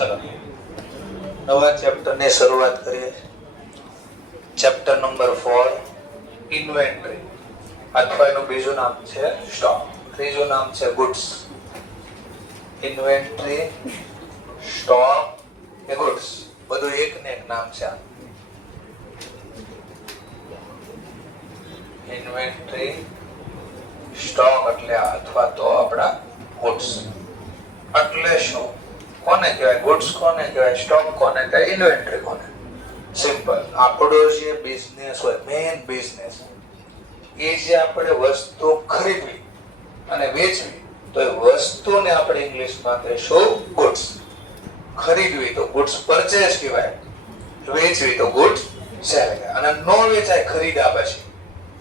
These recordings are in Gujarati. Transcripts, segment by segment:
ચલો નવા ચેપ્ટરની શરૂઆત કરીએ. ચેપ્ટર નંબર 4 ઇન્વેન્ટરી અથવા એનું બીજું નામ છે સ્ટોક, ત્રીજું નામ છે ગુડ્સ. ઇન્વેન્ટરી, સ્ટોક કે ગુડ્સ બધું એક ને એક નામ છે. ઇન્વેન્ટરી, સ્ટોક એટલે અથવા તો આપણા ગુડ્સ. એટલે શું, કોને કહેવાય ગુડ્સ, કોને કહેવાય સ્ટોક, કોને કહેવાય ઇન્વેન્ટરી, કોને? સિમ્પલ. આપણો જે બિઝનેસ હોય, મેઇન બિઝનેસ, એ જે આપણે વસ્તુ ખરીદવી અને વેચવી, તો એ વસ્તુને આપણે ઇંગ્લિશમાં કહીશું ગુડ્સ. ખરીદવી તો ગુડ્સ પરચેઝ કહેવાય, વેચવી તો ગુડ્સ સેલ કહેવાય. અને નો વેચાય ખરીદ્યા પછી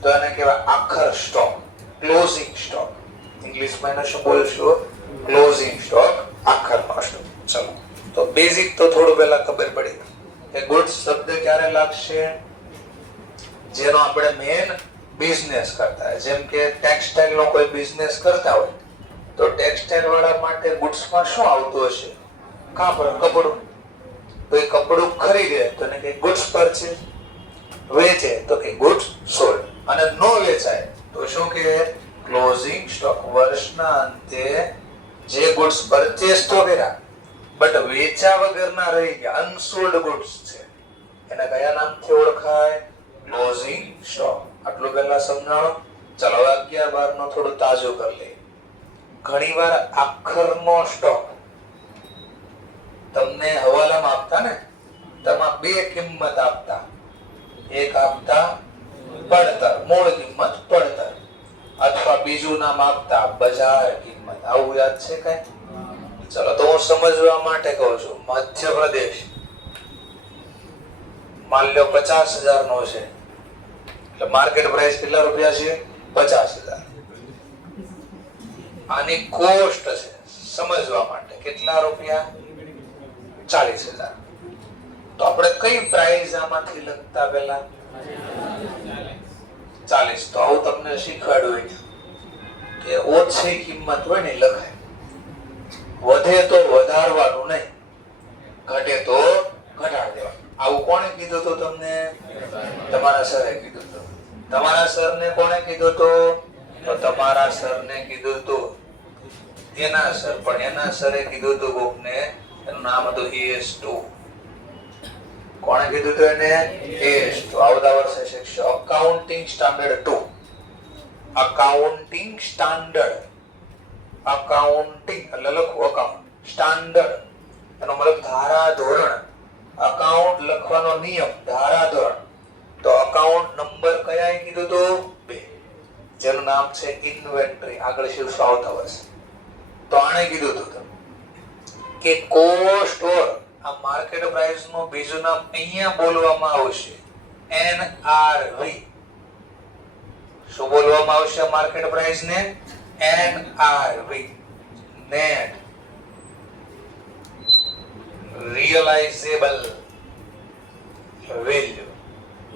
તો એને કહેવાય આખર સ્ટોક, ક્લોઝિંગ સ્ટોક. ઇંગ્લિશમાં એને શું બોલશું? ક્લોઝિંગ સ્ટોક, આખરનો સ્ટોક. ચલો તો બેઝિક તો થોડું પહેલા ખબર પડી કે ગુડ્સ શબ્દ ક્યારે લાગશે? જેનો આપણે મેઇન બિઝનેસ કરતા હોય. જેમ કે ટેક્સટાઇલ નો કોઈ બિઝનેસ કરતા હોય તો ટેક્સટાઇલ વાળા માટે ગુડ્સમાં શું આવતું હશે? કાપડ, કપડું. તો એ કપડું ખરીદે તો એને કે ગુડ્સ પરચેઝ, વેચે તો કે ગુડ્સ સોલ્ડ. અને નો વેચાય તો શું કે ક્લોઝિંગ સ્ટોક. વર્ષના અંતે જે ગુડ્સ પરચેઝ તો કર્યા બટ વેચા વગરના રહી ગયા, અનસોલ્ડ ગુડ્સ છે, એને કયા નામથી ઓળખાય? Closing stock. આટલું પહેલા સમજાણો. ચલો હવે 11-12 નો થોડું તાજું કરી લઈએ. ઘણીવાર આખરનો સ્ટોક તમને હવાલામાં આપતા ને, તેમાં બે કિંમત આપતા. એક આપતા પડતર, મૂળ કિંમત પડતર, અથવા બીજું નામ આપતા બજાર કિંમત. આવું યાદ છે કઈ? ચલો તો હું સમજવા માટે કહું છું. મધ્યપ્રદેશ માન લો 50,000 નો છે, એટલે માર્કેટ પ્રાઇસ કેટલા રૂપિયા છે? 50,000. આની કોસ્ટ છે સમજવા માટે કેટલા રૂપિયા? 40,000. તો આપણે કઈ પ્રાઇસ આમાંથી લખતા પહેલા? 40. તો આવું તમને શીખવાડ્યું કે ઓછી કિંમત હોય ને લખાય, વધે તો વધારવાનું નહીં, ઘટે તો ઘટાડી દેવાનું. આવું કોણે કીધું હતું તમને? તમારા સરે કીધું હતું. તમારા સરને કોણે કીધું હતું? તો તમારા સરને કીધું હતું એના સર, પણ એના સરે કીધું હતું કોકને, એનું નામ હતું AS2. કોણે કીધું હતું એને? AS2. આવતા વર્ષે શીખશો accounting standard 2. Accounting standard, accounting એટલે લખવું અકાઉન્ટ, સ્ટાન્ડર્ડ એનો મતલબ ધારા ધોરણ. અકાઉન્ટ લખવાનો નિયમ, ધારા ધોરણ. તો અકાઉન્ટ નંબર કયા કીધું તો 2, જેનું નામ છે ઇન્વેન્ટરી. આગળ શીખશું આવતા વર્ષે. તો આણે કીધું હતું કે કોસ્ટ ઓર, આ માર્કેટ પ્રાઇસ નું બીજું નામ અહીંયા બોલવામાં આવશે NRV. શું બોલવામાં આવશે માર્કેટ પ્રાઇસ ને? NRV, net realisable value.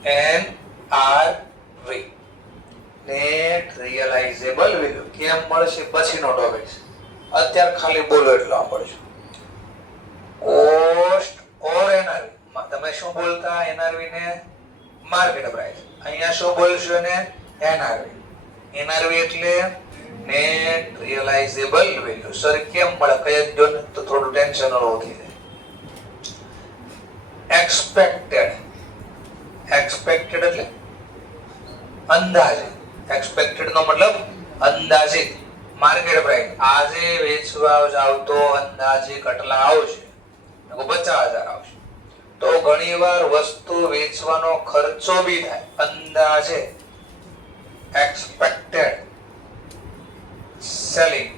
NRV, net realisable value. કેમ મળશે પછીનો ટોપિક છે, અત્યારે ખાલી બોલો એટલો સાંભળજો. કોસ્ટ ઓર NRV. તમે શું બોલતા? NRV ને માર્કેટ પ્રાઇસ. અહીંયા શું બોલશો ને? NRV. NRV એટલે નેટ રિયલાઇઝેબલ વેલ્યુ. સર કેમ મળે કઈ જો ને તો થોડું ટેન્શન ઓછું થઈ જાય. એક્સપેક્ટેડ, એક્સપેક્ટેડ એટલે અંદાજે. એક્સપેક્ટેડ નો મતલબ અંદાજિત. માર્કેટ પ્રાઇસ આજે વેચવા જાવ તો અંદાજે કેટલા આવશે? 50,000 આવશે. તો ઘણીવાર વસ્તુ વેચવાનો ખર્ચો બી થાય અંદાજે. Expected selling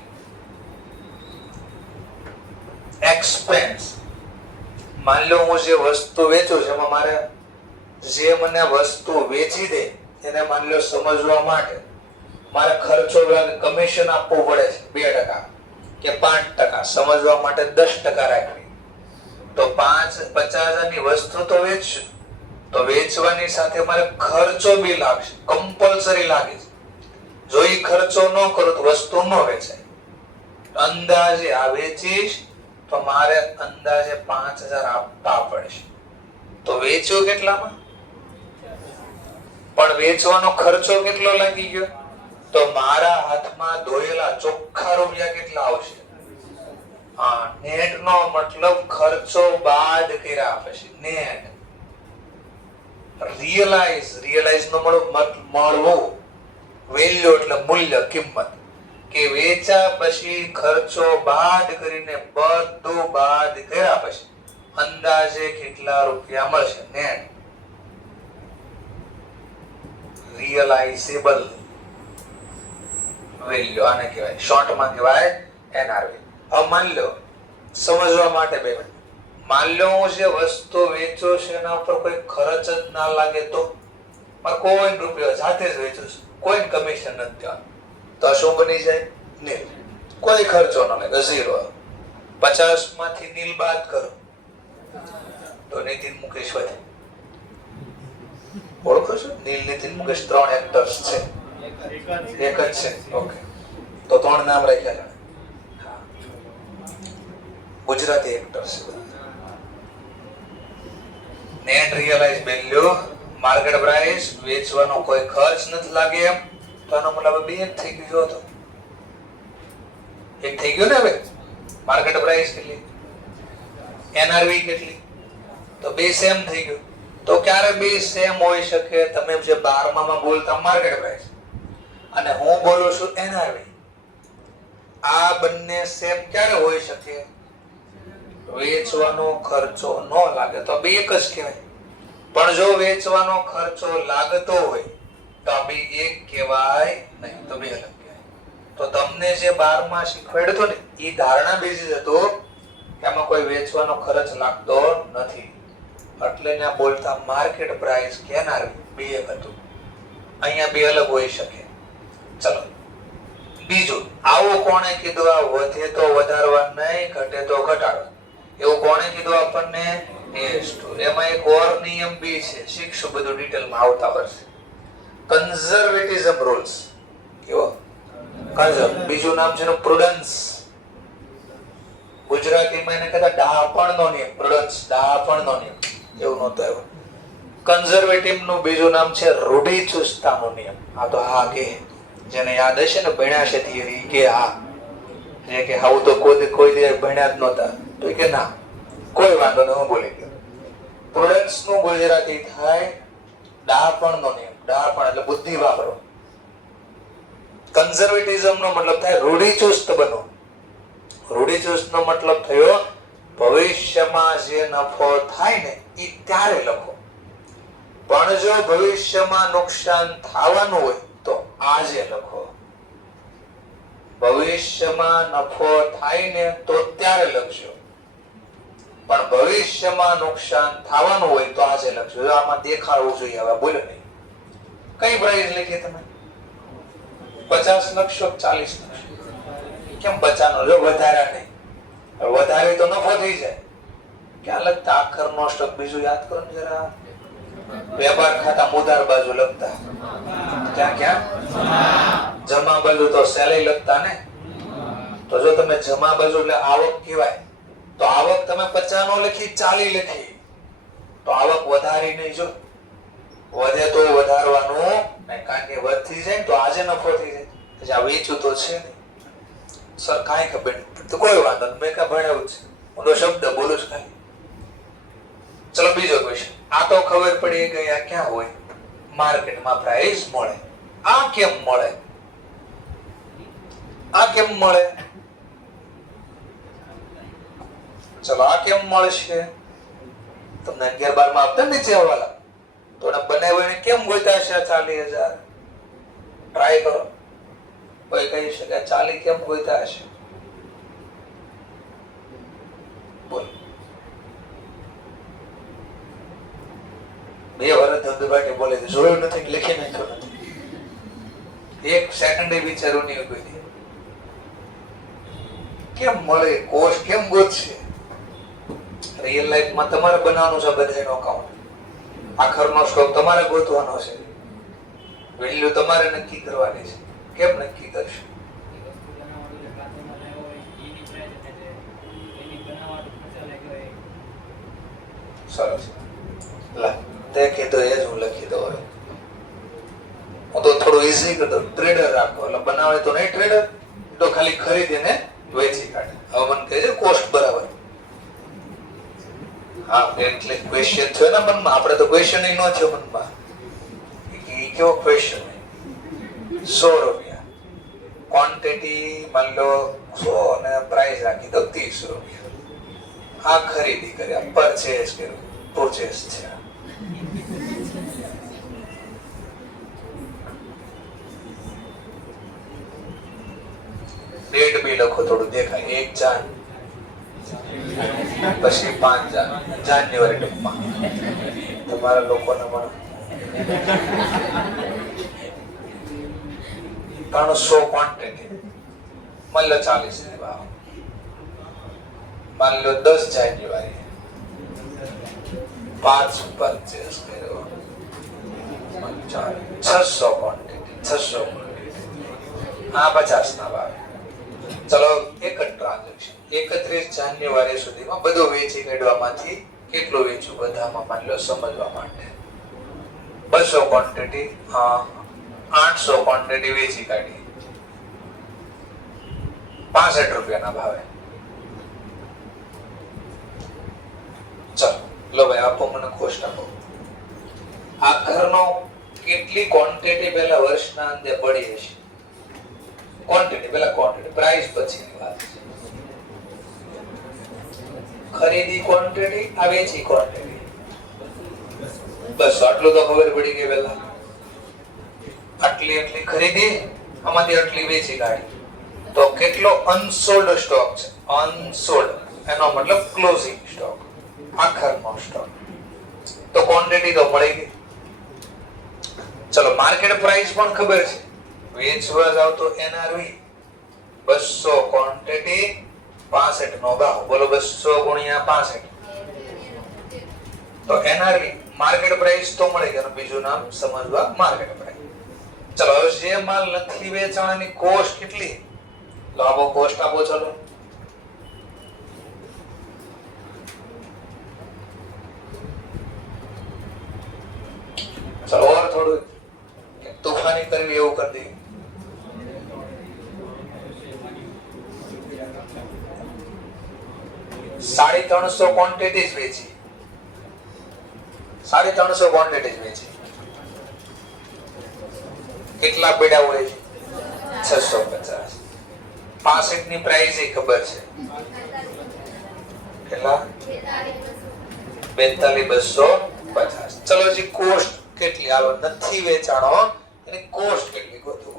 expense. માન લો હું જે વસ્તુ વેચું છું એમાં મારે જે મને વસ્તુ વેચી દે એને માન લો સમજવા માટે મારે ખર્ચો કમિશન આપવું પડે છે 2% કે 5%. સમજવા માટે 10% રાખવી. તો 50,000 ની વસ્તુ તો વેચશું, તો વેચવાની સાથે મારે ખર્ચો બી લાગશે, કમ્પલસરી લાગે છે. જો એ ખર્ચો ન કરો તો વસ્તુ ન વેચાય. અંદાજે આ વેચીશ તો તો મારે અંદાજે 5000 આપવા પડશે. તો વેચ્યું કેટલામાં? પણ વેચવાનો ખર્ચો કેટલો લાગી ગયો? તો મારા હાથમાં દોયેલા ચોખ્ખા રૂપિયા કેટલા આવશે? હા, નેટ નો મતલબ ખર્ચો બાદ કર્યા પછી નેટ. રિયલાઇઝ નો મળવું, વેલ્યુ એટલે મૂલ્ય, કિંમત. કે વેચા પછી ખર્ચો બાદ કરીને બધું બાદ કર્યા પછી અંદાજે કેટલા રૂપિયા મળશે? નેટ. રિયલાઇઝેબલ વેલ્યુ આને કહેવાય, શોર્ટમાં કહેવાય એનઆરવી. હવે માની લો, સમજવા માટે બે મિનિટ, માની લો હું જે વસ્તુ વેચો છે એના ઉપર કોઈ ખર્ચ જ ના લાગે તો કોઈ રૂપિયો જાતે જ વેચું છું, કોઈ કમિશન નથી દેવાનું, તો શું બની જાય? નીલ. કોઈ ખર્ચો ન લાગે, ઝીરો. 50 માંથી નીલ બાદ કરો તો નીતિન મુકેશ વધે. ઓળખો છો? નીલ, નીતિન, મુકેશ 3 એક્ટર્સ છે. એક જ છે. ઓકે, તો 3 નામ રાખ્યા છે. ગુજરાતી એક્ટર્સ છે. Net realise value, market price, વેચવાનો કોઈ ખર્ચ નથી લાગે એમ, તો આનો મતલબ બે એક થઈ ગયો હતો. એક થઈ ગયો ને. હવે માર્કેટ પ્રાઇસ કેટલી, એનઆરવી કેટલી, તો બે સેમ થઈ ગયો. તો ક્યારે બે સેમ હોઈ શકે? તમે જે 12મા માં બોલતા માર્કેટ પ્રાઇસ અને હું બોલું છું એનઆરવી, આ બંને સેમ ક્યારે હોઈ શકે? વેચવાનો ખર્ચો ન લાગે તો બે એક જ કહેવાય. પણ જો વેચવાનો ખર્ચો લાગતો હોય તો આ બે એક કહેવાય નહીં, તો બે અલગ કહેવાય. તો તમને જે 12મા શીખવાડ્યું હતું ને, એ ધારણા બેઝિસ હતું કે આમાં કોઈ વેચવાનો ખર્ચ લાગતો નથી, એટલે ને બોલતા માર્કેટ પ્રાઇસ કે એનઆરવી બે એક હતું. અહીંયા બે અલગ હોઈ શકે. ચલો બીજું, આવું કોણે કીધું? આ વધે તો વધારવા નહીં, ઘટે તો ઘટાડવા, એવું કોણે કીધું આપણને? એમાં એક ઓર નિયમ બી છે, શીખશું બધું ડિટેલમાં આવતા વર્ષે. કન્ઝર્વેટિઝમ રૂલ્સ. કેવો? કન્ઝર્વ. બીજું નામ છે પ્રુડન્સ. ગુજરાતીમાં એને કહેતા ડાપણનો નિયમ. પ્રુડન્સ, ડાપણનો નિયમ. એવું નહોતું આવ્યું. કન્ઝર્વેટિવ નું બીજું નામ છે રૂઢિચુસ્તતાનો નિયમ. આ તો હા કે જેને યાદ હશે ને, ભણ્યા છે થિયરી, કે હા જે કે આવું તો કોઈ દિવસ ભણ્યા જ નહોતા, તો કે ના કોઈ વાંધો નહીં, હું બોલી ગયો. પ્રુડન્સ નું ગુજરાતી થાય ડાપણનો નિયમ. ડાપણ એટલે બુદ્ધિ વાપરો. કન્ઝર્વેટિઝમ નો મતલબ થાય રૂઢિચુસ્ત બનો. રૂઢિચુસ્ત નો મતલબ થયો ભવિષ્યમાં જે નફો થાય ને એ ત્યારે લખો, પણ જો ભવિષ્યમાં નુકસાન થવાનું હોય તો આજે લખો. ભવિષ્યમાં નફો થાય ને તો ત્યારે લખજો, પણ ભવિષ્યમાં નુકસાન થવાનું હોય તો આજે લખજો. આમાં દેખાડવું જોઈએ. હવે બોલો નહીં, કઈ પ્રાઇસ લખી તમે? 50 લખશો, 40 લખશો? કેમ 50 જો વધારા નહીં? વધારે તો નફો થઈ જાય. ક્યાં લખતા? આખરનો સ્ટોક. બીજું યાદ કરો ને જરા. વેપાર ખાતા મુદાર બાજુ લખતા. ક્યાં ક્યાં? જમા બાજુ તો સેલેરી લખતા ને. તો જો તમે જમા બાજુ એટલે આવક કહેવાય, તો આવક તમે 50 નો લખી, 40 લખી, તો આવક વધારી નહીં. જો વધે તો વધારવાનું નહીં, કારણ કે વધતી જાય તો આજે નફો થઈ જાય. પછી આ વેચું તો છે નહીં. સર કાંઈ ખબર નહીં, તો કોઈ વાંધો નહીં, મેં કાંઈ ભણાવ્યું છે, હું તો શબ્દ બોલું છું ખાલી. ચલો બીજો ક્વેશ્ચન. આ તો ખબર પડી ગઈ આ ક્યાં હોય? માર્કેટમાં પ્રાઇસ મળે. આ કેમ મળે? આ કેમ મળે? ચલો આ કેમ મળશે? તમને 11-12 માં આપતા નીચે હવાલા, તો બનાવીને કેમ ગોતા છે 40,000? ટ્રાય કરો. કોઈ કહી શકે 40 કેમ ગોતા હશે? બોલ. 2 વર્ષ ધંધો બાકી બોલે છે, જોયું નથી, લખી નાખ્યો નથી, એક સેકન્ડે વિચારું નહીં કોઈ. કેમ મળે? કોષ કેમ ગોતશે? રિયલ લાઈફમાં તમારે બનાવવાનું છે બધાનો અકાઉન્ટ. આખરનો સ્ટોક તમારે ગોતવાનો છે, વેલ્યુ તમારે નક્કી કરવાની છે. કેમ નક્કી કરશો? સરસ. લા તે કીધું એ જ હું લખી દઉં. હવે હું તો થોડું ઈઝી કરતો, ટ્રેડર રાખો એટલે બનાવે તો નહીં ટ્રેડર, તો ખાલી ખરીદીને વેચી કાઢે. હવે મને કહે છે કોસ્ટ બરાબર. હા એટલે ક્વેશ્ચન થયો ને મનમાં, આપણે તો ક્વેશ્ચન ન થયો મનમાં. કેવો ક્વેશ્ચન? 100 રૂપિયા ક્વોન્ટિટી, માન લો 100 અને પ્રાઇસ રાખી દો 30 રૂપિયા. આ ખરીદી કરી, પરચેસ કર્યું, પરચેસ છે. ડેટ બી લખો, થોડું દેખાય. 1 જાન, પછી 5 જાન, જાન્યુઆરી ટૂંકમાં. તમારા લોકોને પણ 300 ક્વોન્ટિટી, માન લો 40 ની ભાવ. માન લો 10 જાન્યુઆરી 5 પરચેસ કર્યો, 600 ક્વોન્ટિટી, 600 ક્વોન્ટિટી. આ 50 ના ભાવે. ચલો એક જ ટ્રાન્ઝેક્શન 31 જાન્યુઆરી સુધીમાં બધું વેચી કાઢવામાંથી કેટલું વેચ્યું બધામાં માન લો સમજવા માટે. 200 ક્વોન્ટિટી, 800 ક્વોન્ટિટી વેચી કાઢી 65 રૂપિયાના ભાવે. ચલો લો ભાઈ આપો મને કોસ્ટ આપો. આ ઘરનો કેટલી ક્વોન્ટિટી પહેલા વર્ષના અંતે પડી હશે? ક્વોન્ટિટી પહેલા ક્વોન્ટિટી, પ્રાઇસ પછીની વાત છે. ખરીદી ક્વોન્ટિટી, આ વેચી ક્વોન્ટિટી. બસ આટલું તો ખબર પડી ગઈ પહેલા. આટલી ખરીદી, આમાંથી આટલી વેચી કાઢી. તો કેટલો અનસોલ્ડ સ્ટોક છે? અનસોલ્ડ એનો મતલબ ક્લોઝિંગ સ્ટોક, આખરનો સ્ટોક. તો ક્વોન્ટિટી તો મળી ગઈ. ચલો માર્કેટ પ્રાઇસ પણ ખબર છે. વેચવા જાવ તો એનઆરવી 200 ક્વોન્ટિટી 65 નો ભાવ. બોલો 200 ગુણ્યા 65. તો એનઆરવી માર્કેટ પ્રાઇસ તો મળે કે બીજું નામ સમજવા માર્કેટ પ્રાઇસ. ચલો હવે જે માલ નથી વેચાણાની કોસ્ટ કેટલી? લાભો કોસ્ટ આપો. ચલો ચલો ઓર થોડું તોફાની કરવી એવું કરી દઈએ. સાડી 350 ક્વોન્ટિટીઝ વેચી. 350 ક્વોન્ટિટીઝ વેચી. કેટલા પડ્યા હોય છે? 650. 65 ની પ્રાઇસ એ ખબર છે કેટલા? 42,250. ચલો જી કોસ્ટ કેટલી આવે? નથી વેચાણો એની કોસ્ટ કેટલી? ગોતું.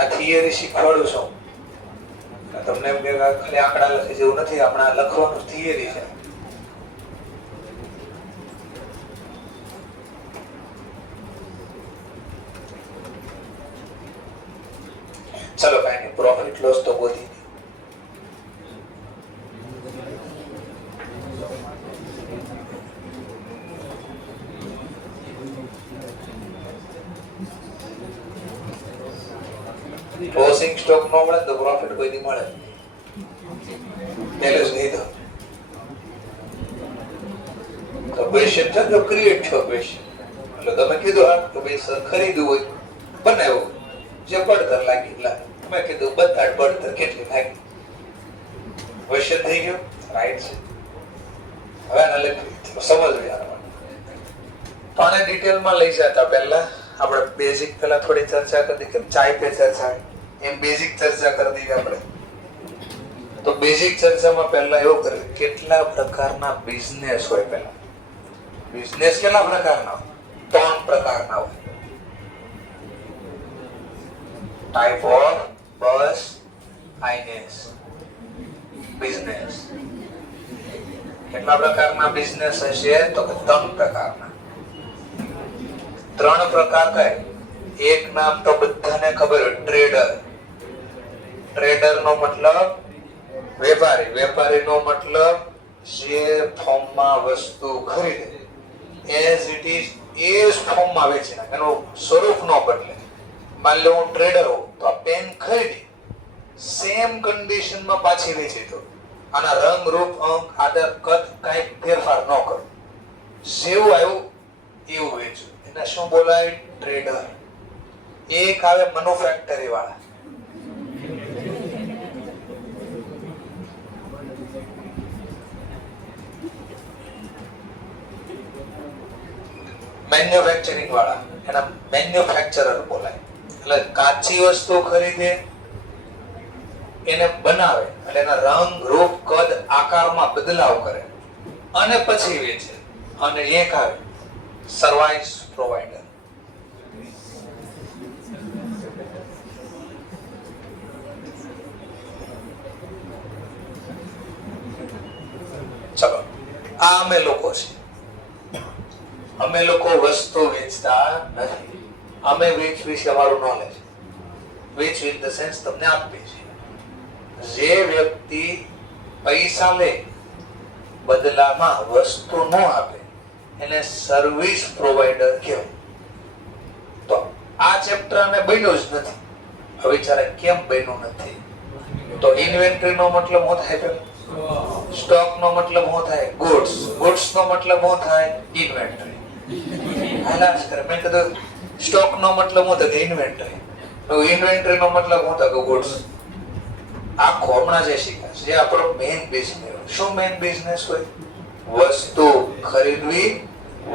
આ થિયરી શીખવાડું છું તમને, એમ કે ખાલી આંકડા લખે જેવું નથી. આપણા લખવાનું થિયરી છે. ચલો કઈ નહીં, પ્રોફિટ લોસ તો ગોતી નહીં. ક્લોઝિંગ સ્ટોક નો મળે તો પ્રોફિટ કોઈ નહીં મળે. પહેલે જ નહીં તો ક્વેશ્ચન છે જો ક્રિએટ છો ક્વેશ્ચન. એટલે તમે કીધું હા તો ભાઈ સર ખરીદવું હોય બનાવ્યું, જે પડતર લાગી તમે કીધું બધા પડતર કેટલી લાગી. ક્વેશ્ચન થઈ ગયો રાઈટ છે. હવે આને લખી સમજવી આને. તો આને ડિટેલમાં લઈ જતા પહેલા આપણે બેઝિક પહેલા થોડી ચર્ચા કરી કે ચાય પે ચર્ચા એમ બેઝિક ચર્ચા કરી દીધી આપણે. તો બેઝિક ચર્ચામાં પહેલા એવું કરે કેટલા પ્રકારના બિઝનેસ હોય. પહેલા બિઝનેસ કેટલા પ્રકારના હોય? 3 પ્રકારના હોય. Type of bus finance business. કેટલા પ્રકારના બિઝનેસ હશે? તો 3 પ્રકારના. 3 પ્રકાર કઈ? એક નામ તો બધાને ખબર હોય, ટ્રેડર. ટ્રેડર નો મતલબ વેપારી, વેપારીનો મતલબ જે ફોર્મમાં વસ્તુ ખરીદે એઝ ઇટ ઇઝ એ જ ફોર્મમાં વેચી નાખે, એનું સ્વરૂપ ન બદલે. માની લો હું ટ્રેડર હોઉં તો આ પેન ખરીદી સેમ કન્ડિશનમાં પાછી વેચી દો, આના રંગ રૂપ અંક આદર કદ કાંઈ ફેરફાર ન કરો, જેવું આવ્યું એવું વેચું, એને શું બોલાય? ટ્રેડર. એક આવે મેન્યુફેક્ચરી વાળા. મેન્યુફેક્ચરિંગ વાળા, એના મેન્યુફેક્ચરર બોલાય. એટલે કાચી વસ્તુ ખરીદે, એને બનાવે એટલે એના રંગ રૂપ કદ આકારમાં બદલાવ કરે અને પછી વેચે. અને એક આવે સર્વિસ પ્રોવાઇડર. ચલો, આ અમે લોકો છે. અમે લોકો વસ્તુ વેચતા નથી. અમે વેચવી છે અમારું નોલેજ. વેચવી ઇન ધ સેન્સ તમને આપવી છે. જે વ્યક્તિ પૈસા લે બદલામાં વસ્તુ ન આપે એને સર્વિસ પ્રોવાઇડર કહેવાય. તો આ ચેપ્ટર અમે બન્યું જ નથી. હવે વિચારે કેમ બન્યું નથી? તો ઇન્વેન્ટરી નો મતલબ શું થાય? સ્ટોક નો મતલબ શું થાય? ગુડ્સ. ગુડ્સ નો મતલબ શું થાય? ઇન્વેન્ટરી. હાલાશ કરે. મેં કીધું સ્ટોક નો મતલબ શું થાય? ઇન્વેન્ટરી. તો ઇન્વેન્ટરી નો મતલબ શું થાય? ગુડ્સ. આખો હમણાં જે શીખ્યા જે આપણો મેઇન બિઝનેસ. શું મેઇન બિઝનેસ હોય? વસ્તુ ખરીદવી,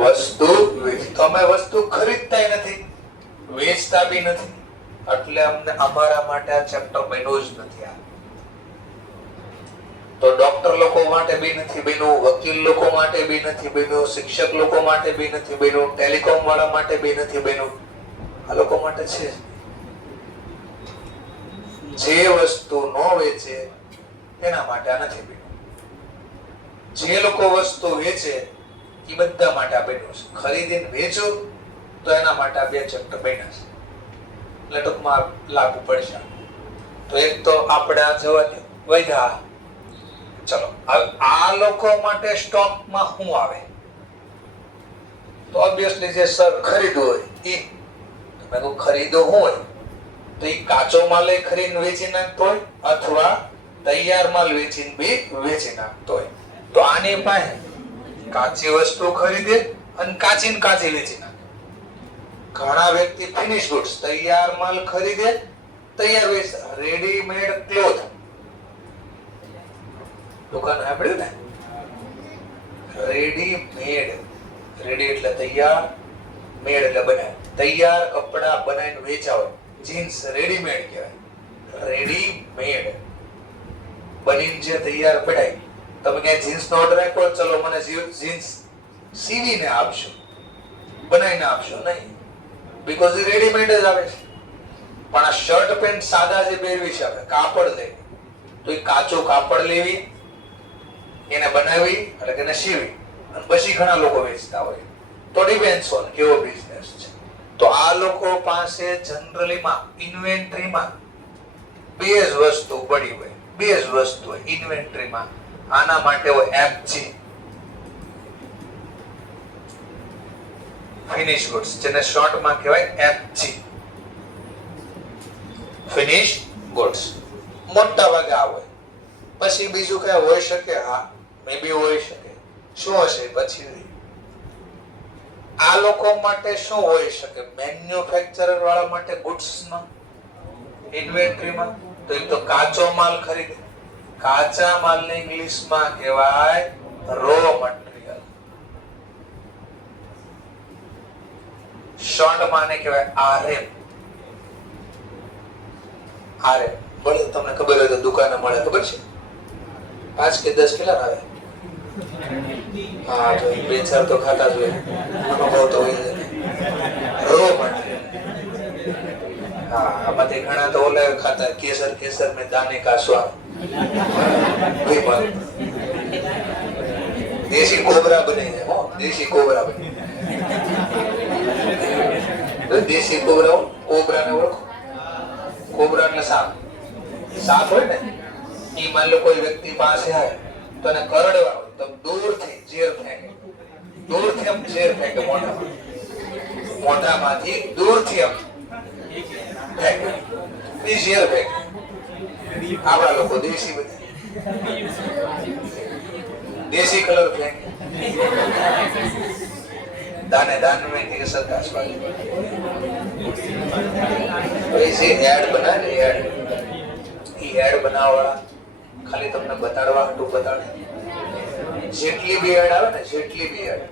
વસ્તુ વેચવી. તો અમે વસ્તુ ખરીદતાય નથી, વેચતા બી નથી, એટલે અમને અમારા માટે આ ચેપ્ટર બન્યું જ નથી. આ તો ડોક્ટર લોકો માટે બી નથી બન્યું, વકીલ લોકો માટે બી નથી બન્યું, શિક્ષક લોકો માટે બી નથી બન્યું, ટેલિકોમ વાળા માટે બી નથી બન્યું. આ લોકો માટે છે. જે વસ્તુ ન વેચે એના માટે આ નથી બન્યું. જે લોકો વસ્તુ વેચે એ બધા માટે આ બન્યું છે. ખરીદીને વેચો તો એના માટે આ બે ચેપ્ટર બન્યા છે. એટલે ટૂંકમાં લાગુ પડશે. તો એક તો આપણે આ જવા દો વૈધા. ચલો, આ લોકો માટે સ્ટોકમાં શું આવે? તો ઓબ્વિયસલી જે સર ખરીદવું હોય એ. તમે કોઈ ખરીદો હોય તો એ કાચો માલ ખરીદીને વેચી નાખતો હોય અથવા તૈયાર માલ વેચીને બી વેચી નાખતો હોય. તો આની પાસે કાચી વસ્તુ ખરીદે અને કાચી ને કાચી વેચી નાખે. ઘણા વ્યક્તિ ફિનિશ ગુડ્સ તૈયાર માલ ખરીદે, તૈયાર વેચે. રેડીમેડ ક્લોથ દુકાન સાંભળ્યું ને? રેડીમેડ. રેડી એટલે તૈયાર, મેડ એટલે બનાવે. તૈયાર કપડા બનાવીને વેચા હોય. જીન્સ રેડીમેડ કહેવાય. રેડીમેડ બનીને જે તૈયાર પડાય. તમે ક્યાંય જીન્સ નો ઓર્ડર આપ્યો, ચલો મને જીન્સ સીવીને આપશો, બનાવીને આપશો નહીં, બીકોઝ એ રેડીમેડ જ આવે છે. પણ આ શર્ટ પેન્ટ સાદા જે પહેરવી છે આપણે કાપડ લેવી, તો એ કાચો કાપડ લેવી, એને બનાવી એટલે કે એને સીવી અને પછી ઘણા લોકો વેચતા હોય. તો ડિપેન્ડ્સ ઓન કેવો બિઝનેસ છે. તો આ લોકો પાસે જનરલીમાં ઇન્વેન્ટરીમાં બે જ વસ્તુ પડી હોય, બે જ વસ્તુ હોય ઇન્વેન્ટરીમાં. આના માટે હોય એફજી, ફિનિશ ગુડ્સ, જેને શોર્ટમાં કહેવાય એફજી, ફિનિશ ગુડ્સ. મોટા ભાગે આ હોય. પછી બીજું કઈ હોઈ શકે? હા, મે બી હોઈ શકે. શું હશે પછી? આ લોકો માટે શું હોઈ શકે? મેન્યુફેક્ચરર વાળા માટે ગુડ્સમાં ઇન્વેન્ટરીમાં તો એક તો કાચો માલ ખરીદે. કાચા માલને ઇંગ્લિશમાં કહેવાય રો મટીરીયલ. શોર્ટમાં ને કહેવાય આરએમ. આરએમ મળે તમને ખબર હોય તો દુકાને મળે, ખબર છે? 5 કે 10 કેટલા આવે? હા, તો 2-4 તો ખાતા જ હોય. અનુભવ તો હોય જ. Row material. હા, આમાંથી ઘણા તો ઓલે ખાતા કેસર. કેસર મેં દાને કા સ્વાદ. દેશી કોબરા બની જાય. હો, દેશી કોબરા બની. દેશી કોબરા, કોબરાને ઓળખો? કોબરા એટલે સાપ. સાપ હોય ને ઈ માન લો કોઈ વ્યક્તિ પાસે આવે તો એને કરડવા હોય તો દૂરથી ઝેર ફેંકે, દૂરથી આમ ઝેર ફેંકે મોઢામાંથી દૂરથી આમ ફેંકે, ઈ ઝેર ફેંકે. આપણા લોકો દેશી બધા દેશી કલર ફેંકે, દાને દાન में केसर का स्वाद. ऐसे एड बनावे, एड बनाववाळा ખાલી તમને બતાડવા હાટુ બતાડે. જેટલી બી એડ આવે ને, જેટલી બી એડ,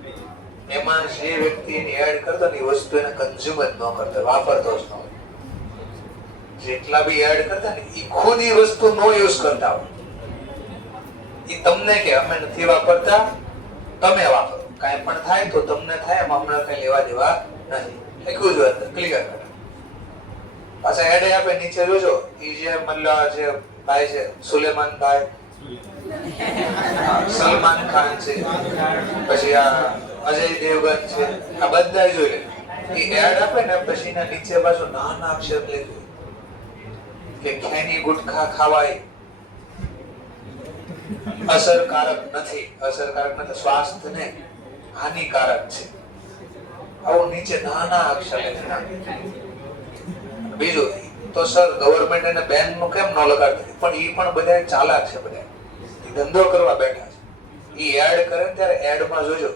એમાં જે વ્યક્તિ એની એડ કરતો ને એ વસ્તુ એને કન્ઝ્યુમ જ ન કરતો, વાપરતો જ ન હોય. જેટલા બી એડ કરતા ને એ ખુદ એ વસ્તુ નો યુઝ કરતા હોય. એ તમને કે અમે નથી વાપરતા, તમે વાપરો. કાંઈ પણ થાય તો તમને થાય, એમાં હમણાં કઈ લેવા દેવા નથી. લખ્યું જ અંદર ક્લિયર કરે. પાછા એડ આપે નીચે જોજો, એ જે મતલબ જે ભાઈ છે સુલેમાન ભાઈ, સલમાન ખાન છે, પછી આ અજય દેવગન છે, આ બધા જોઈ લે. એ એડ આપે ને પછી એના નીચે પાછું નાના અક્ષર લખ્યું કે ખેની ગુટખા ખાવાય અસરકારક નથી, અસરકારક નથી, સ્વાસ્થ્યને હાનિકારક છે. આવું નીચે નાના અક્ષર લખી. બીજું તો સર ગવર્મેન્ટ એને બેન નું કેમ ન લગાડતી? પણ એ પણ બધા ચાલાક છે, બધા ધંધો કરવા બેઠા છે. એ એડ કરે ને ત્યારે એડમાં જોજો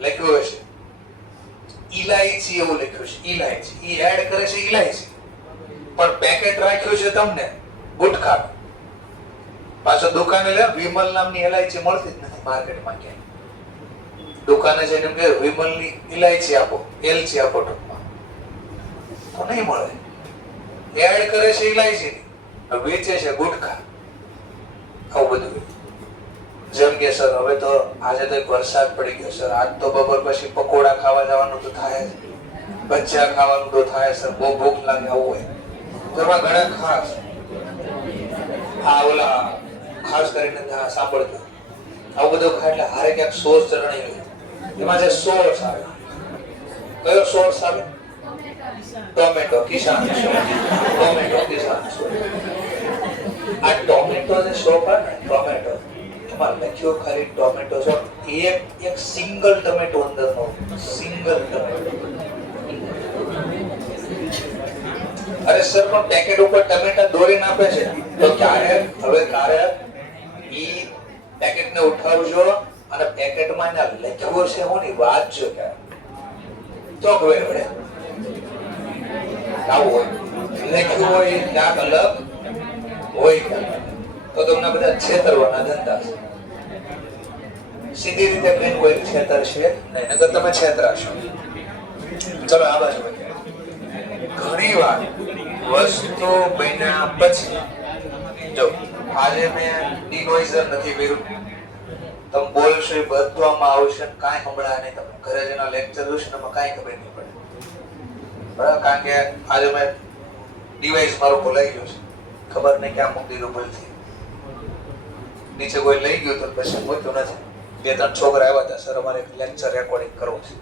લખ્યું હશે ઇલાયચી, એવું લખ્યું છે ઇલાયચી. એ એડ કરે છે ઇલાયચી, પણ પેકેટ રાખ્યું છે તમને ગુટખા. પાછો દુકાને લે વિમલ નામની ઇલાયચી મળતી જ નથી માર્કેટમાં ક્યાંય. દુકાને જઈને એમ કે વિમલની ઇલાયચી આપો, એલચી આપો, ટૂંકમાં તો નહીં મળે. એડ કરે છે ઇલાયચી, વેચે છે ગુટખા. આવું બધું. જેમ કે સર હવે તો આજે તો એક વરસાદ પડી ગયો સર, આજ તો બપોર પછી પકોડા ખાવા જવાનું તો થાય જ, ભજીયા ખાવાનું તો થાય સર, બહુ ભૂખ લાગે આવું હોય તો એમાં ઘણા ખાસ આ ઓલા ખાસ કરીને સાંભળજો, આવું બધું ખાય એટલે હારે ક્યાંક સોસ ચરણી હોય, એમાં જે સોસ આવે, કયો સોસ આવે? ટોમેટો કિસાન, ટોમેટો કિસાન. આ ટોમેટો જે શોપ આવે ને ટોમેટો, એમાં લખ્યો ખાલી ટોમેટો શોપ, એક સિંગલ ટોમેટો અંદરનો, સિંગલ ટોમેટો. અરે સર પણ પેકેટ ઉપર ટમેટા દોરીને આપે છે તો ક્યારેક ઈ પેકેટને ઉઠાવજો અને પેકેટમાં ના લખ્યું છે હું ની વાંચજો ક્યારે તો ખબર પડે. આવું હોય લખ્યું હોય ક્યાંક અલગ હોય તો તમને બધા છેતરવાના ધંધા છે. સીધી રીતે કઈ કોઈ છેતર છે નહીં, નગર તમે છેતરાશો. ચલો આ બાજુ ઘણી વાર વસ્તુ બન્યા પછી જો આજે મેં ડિનોઇઝર નથી કર્યું, તમે બોલશો એ બધું આમાં આવશે, કાંઈ સંભળાય નહીં. તમે ઘરે જઈને લેક્ચર જોશો ને કાંઈ ખબર નહીં પડે, બરાબર? કારણ કે આજે મેં ડિવાઇસ મારું ભૂલાઈ ગયું છે, ખબર નહીં ક્યાં મૂકી દીધું ભૂલથી, નીચે કોઈ લઈ ગયું તો પછી મૂક્યું નથી. બે ત્રણ છોકરા આવ્યા હતા, સર અમારે લેક્ચર રેકોર્ડિંગ કરવું છે.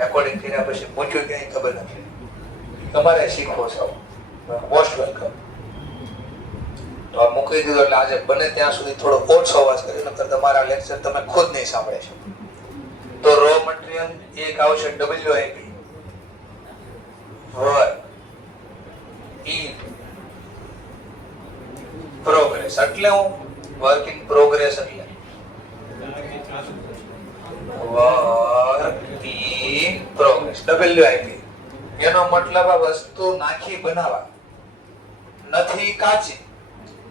રેકોર્ડિંગ કર્યા પછી મૂક્યું ક્યાંય ખબર નથી. તમારે શીખવો છો, મોસ્ટ વેલકમ. તો આ મૂકી દીધું એટલે આજે બને ત્યાં સુધી થોડો ઓછો અવાજ કર્યો, નકર તમારા લેક્ચર તમે ખુદ નહીં સાંભળે છો. તો રો મટીરિયલ એક આવશે WIP, વર્ક ઇન પ્રોગ્રેસ. એટલે હું વર્ક ઇન પ્રોગ્રેસ એટલે વર્ક ઇન પ્રોગ્રેસ WIP. એનો મતલબ આ વસ્તુ નાખી બનાવવા, નથી કાચી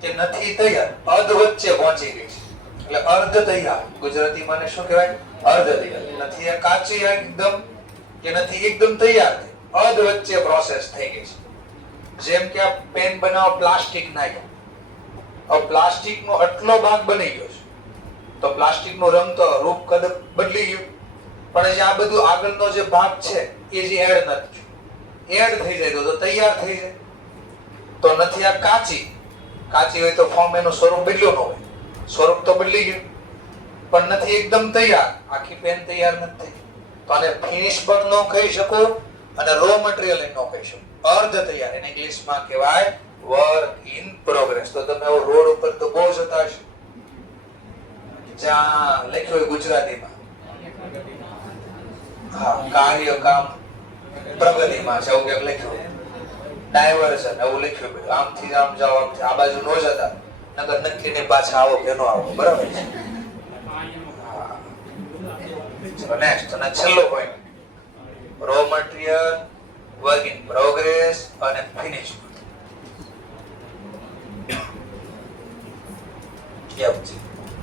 કે નથી તૈયાર, અર્ધ વચ્ચે પહોંચી ગઈ છે એટલે અર્ધ તૈયાર. ગુજરાતીમાં શું કહેવાય? અર્ધ તૈયાર. નથી આ કાચી એકદમ કે નથી એકદમ તૈયાર, અર્ધ વચ્ચે પ્રોસેસ થઈ ગઈ છે. જેમ કે આ પેન બનાવવા પ્લાસ્ટિક નાખ્યો, હવે પ્લાસ્ટિક નો આટલો ભાગ બની ગયો છે તો પ્લાસ્ટિક નો રંગ તો રૂપ કદ બદલી ગયું, પણ જે આ બધું આગળનો જે ભાગ છે એ જે એડ નથી, એડ થઈ જાય તો તૈયાર થઈ જાય. તો નથી આ કાચી, કાચી હોય તો ફોર્મ એનું સ્વરૂપ બદલ્યું ન હોય, સ્વરૂપ તો બદલી ગયું, પણ નથી એકદમ તૈયાર, આખી પેન તૈયાર નથી. તો આને ફિનિશ પણ ન કહી શકો અને રો મટીરિયલ ન કહી શકો. અર્ધ તૈયાર, એને ઇંગ્લિશમાં કહેવાય વર્ક ઇન પ્રોગ્રેસ. તો તમે રોડ ઉપર તો બહુ જતા હશો, જ્યાં લખ્યું હોય ગુજરાતીમાં, હા, કાર્ય કામ પ્રગતિમાં છે, એવું કંઈક લખ્યું, ડાયવર્ઝન એવું લખ્યું, આમથી આમ જાઓ, આમથી આ બાજુ નો જતા, નકર નક્કી ને પાછા આવો કે નો આવો, બરાબર છે. ચલો નેક્સ્ટ, અને છેલ્લો point, row material, work in progress અને ફિનિશ.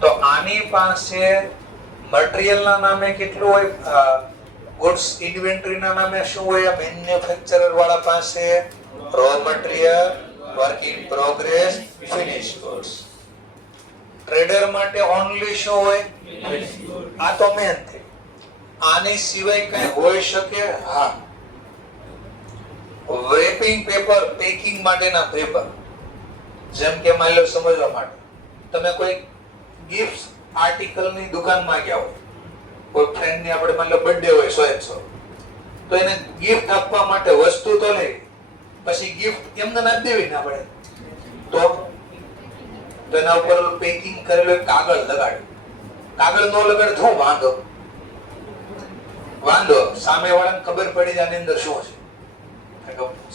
તો આની પાસે મટીરીયલ ના નામે કેટલું હોય, ગુડ્સ ઇન્વેન્ટરી ના નામે શું હોય, મેન્યુફેક્ચરર વાળા પાસે row material, work in progress, finish goods. Trader માટે ઓન્લી શું હોય, આ તો મેન થઈ. આની સિવાય કઈ હોઈ શકે, હા, રેપિંગ પેપર, પેકિંગ માટેના પેપર. જેમ કે માની લો, સમજવા માટે, તમે કોઈ ગિફ્ટ આર્ટિકલ ની દુકાનમાં ગયા હોય, કોઈ ફ્રેન્ડ ની આપણે માની લો બર્થડે હોય 100 તો એને ગિફ્ટ આપવા માટે વસ્તુ તો લઈ, પછી ગિફ્ટ એમને ના દેવી ના પડે, તો એના ઉપર પેકિંગ કરેલું કાગળ લગાડે. કાગળ નો લગાડે તો વાંધો સામે વાળાને ખબર પડી જાય આની અંદર શું છે,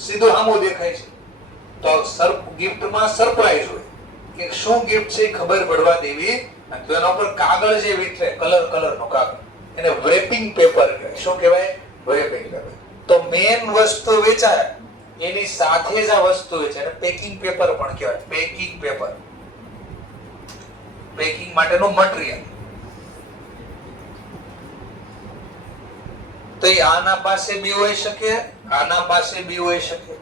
સીધું સામું દેખાય છે. તો ગિફ્ટમાં સરપ્રાઈઝ હોય કે શું ગિફ્ટ છે ખબર પડવા દેવી, અને તો એના ઉપર કાગળ જે વીટરે, કલર નો કાગળ, એને રેપિંગ પેપર કહેવાય. શું કહેવાય, રેપિંગ પેપર. તો મેન વસ્તુ વેચાય એની સાથે જ આ વસ્તુ વેચાય, અને પેકિંગ પેપર પણ કહેવાય. પેકિંગ પેપર, પેકિંગ માટેનું મટીરીયલ. તો એ આના પાસે બી હોઈ શકે, આના પાસે બી હોઈ શકે.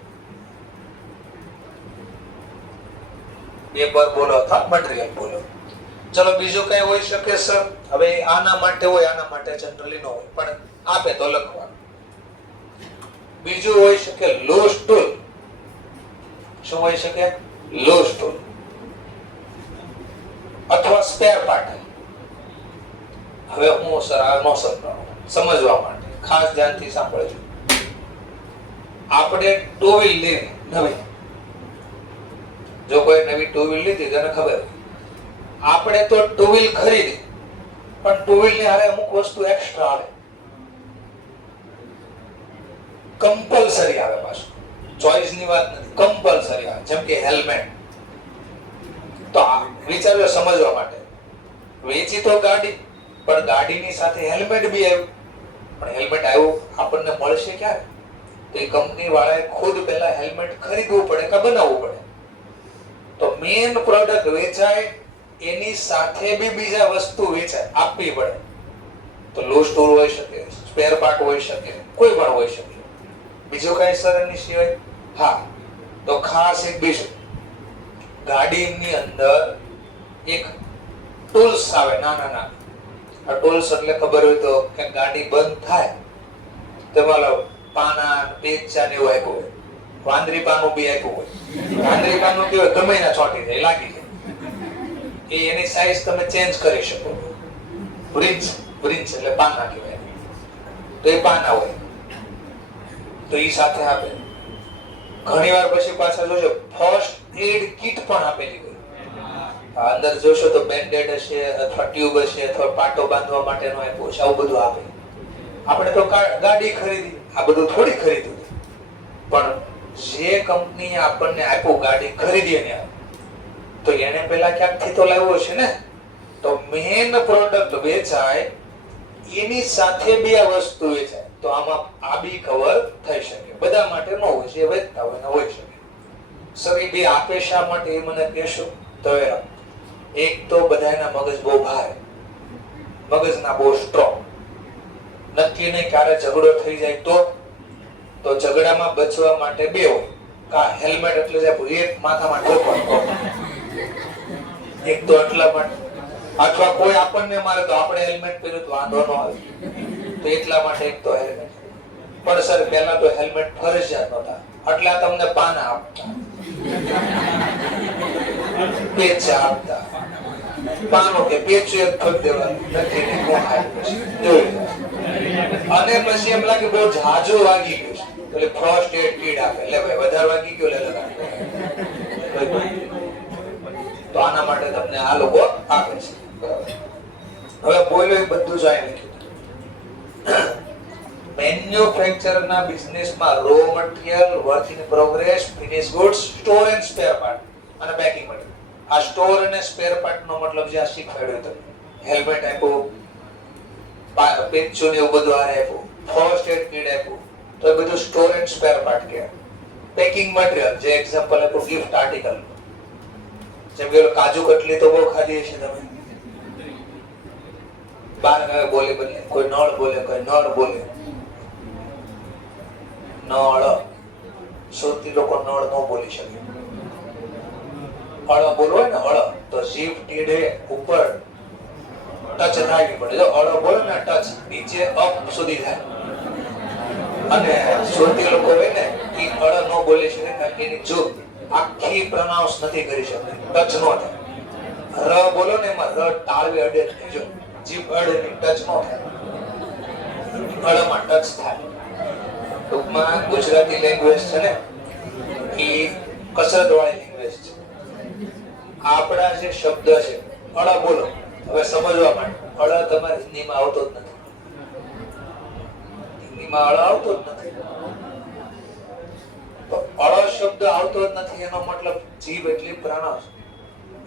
પેપર બોલો અથવા મટીરીયલ બોલો. ચલો બીજું કઈ હોઈ શકે સર? હવે આના માટે હોય, આના માટે જનરલી નો હોય, પણ આપે તો લખવાનું. બીજું હોઈ શકે લૂઝ ટૂલ. શું હોઈ શકે, લૂઝ ટૂલ અથવા સ્પેર પાર્ટ. હવે હું સર આ નો સમજવા માટે ખાસ ધ્યાનથી સાંભળજો. આપણે ટુ વ્હીલ લીધી નવી, જો કોઈ નવી ટુ વ્હીલ લીધી તેને ખબર, આપણે તો ટુ વ્હીલ ખરીદી, પણ ટુ વ્હીલ ની હારે અમુક વસ્તુ એક્સ્ટ્રા આવે, કમ્પલસરી આવે. પાછું ચોઈસ ની વાત નથી, કમ્પલસરી આવે. જેમ કે હેલ્મેટ. તો વિચારજો સમજવા માટે, વેચી તો ગાડી, પણ ગાડીની સાથે હેલ્મેટ બી આવ્યું. પણ હેલ્મેટ આવ્યું આપણને મળશે ક્યારે? તો એ કંપની વાળાએ ખુદ પહેલા હેલ્મેટ ખરીદવું પડે કે બનાવવું પડે. તો મેઇન પ્રોડક્ટ વેચાય એની સાથે બી બીજા વસ્તુ વેચાય, આપવી પડે. તો લૂઝ ટૂલ હોઈ શકે, સ્પેર પાર્ટ હોઈ શકે, કોઈ પણ હોઈ શકે. બીજું કઈ સર એની સિવાય? હા, તો ખાસ એક બીજું, ગાડીની અંદર એક ટૂલ્સ આવે નાના નાના. આ ટૂલ્સ એટલે ખબર હોય તો કે ગાડી બંધ થાય તેમાં પાના, પેચા ને એવું આપ્યું હોય, વાંદરી પાનું બી આપ્યું હોય. વાંદરી પાનું કેવું ગમે ના ચોંટી જાય, લાગી જાય. એ એની સાઈઝ તમે ચેન્જ કરી શકો. બ્રિંચ એટલે પાના કહેવાય. તો એ પાના હોય, તો એ સાથે આપે. ઘણી વાર પછી પાછા જોજો ફર્સ્ટ એડ કિટ પણ આપેલી હોય. અંદર જોશો તો બેન્ડેડ હશે, અથવા ટ્યુબ હશે, અથવા પાટો બાંધવા માટેનો આપ્યો છે, આવું બધું આપે. આપણે તો ગાડી ખરીદી, આ બધું થોડી ખરીદ્યું. પણ જે કંપની આપણને આપ્યું ગાડી ખરીદી ને, તો એને પેલા ક્યાંકથી તો લાવ્યો છે ને. તો મેઇન પ્રોડક્ટ વેચાય એની સાથે બી આ વસ્તુ વેચાય, તો આમાં આ બી કવર થઈ શકે. બધા માટે ન હોય, જે વેચતા હોય ને હોઈ શકે. સર એ બે આપે શા માટે એ મને કહેશો? તો એક તો બધાના મગજ બહુ ભારે, મગજના બહુ સ્ટ્રોંગ. નક્કી નહીં ક્યારે ઝઘડો થઈ જાય તો ઝઘડામાં બચવા માટે બે હોય. કા હેલ્મેટ એટલે જે એક માથામાં ટોપવાનું, એક તો એટલા માટે, અથવા કોઈ આપણને મારે તો આપણે હેલ્મેટ પહેર્યું તો વાંધો ન આવે, તો એટલા માટે એક તો હેલ્મેટ. પણ સર પહેલા તો હેલ્મેટ ફરજિયાત નહોતા, એટલે તમને પાના આપતા, પેચા આપતા. પાનો કે પેચું એક ફરી દેવાનું, નથી ને કોણ ખાય પછી જોઈ. અને પછી એમ લાગે બહુ ઝાઝો વાગી ગયો છે, એટલે ફર્સ્ટ એડ કીટ આપે, એટલે ભાઈ વધારવા કી કયો લે લગાડ. તો આના માટે તમને આ લોકો આપે છે. બરાબર. હવે બોલ્યો એ બધું જ આવી લખ્યું. મેન્યુફેક્ચર ના બિઝનેસમાં raw material, work in progress, finish goods, store and spare part અને પેકિંગ મટીરીયલ. આ સ્ટોર અને સ્પેર પાર્ટ નો મતલબ જે આ શીખવાડ્યું હતું, હેલ્મેટ આપ્યું, પેન્ચું એવું બધું આને આપ્યું, ફર્સ્ટ એડ કીટ આપ્યું, તો એ બધું સ્ટોર એન્ડ સ્પેર પાર્ટ કહેવાય. પેકિંગ મટીરીયલ જે એક્ઝામ્પલ આપ્યું ગિફ્ટ આર્ટિકલ, જેમ કે કાજુ કટલી તો બહુ ખાધી છે તમે, બાર ગાવે બોલે બદલે, કોઈ નળ બોલે, કોઈ નળ બોલે. નળ સુરતી લોકો નળ ન બોલી શકે. અળ બોલવો હોય ને અળ, તો જીભ ટીઢે ઉપર ટચ થાય નહીં પડે. જો અળ બોલે ને ટચ નીચે અપ સુધી થાય. અને સુરતી લોકો હોય ને એ અળ ન બોલી શકે કારણ કે એની જીભ આખી પ્રોનાઉન્સ નથી કરી શકતી, ટચ નો થાય. ર બોલો ને એમાં ર તાળવે અડે જ નહીં. જો જીભ અડે નહીં, ટચ નો થાય, અળમાં ટચ થાય. ટૂંકમાં ગુજરાતી લેંગ્વેજ છે ને એ કસરત વાળી લેંગ્વેજ છે. આપણા જે શબ્દ છે અળ બોલો, હવે સમજવા માટે અળ તમારે હિન્દીમાં આવતો જ નથી. હિન્દીમાં અળ આવતો જ નથી. તો અળ શબ્દ આવતો જ નથી એનો મતલબ જીભ એટલી પ્રાણસ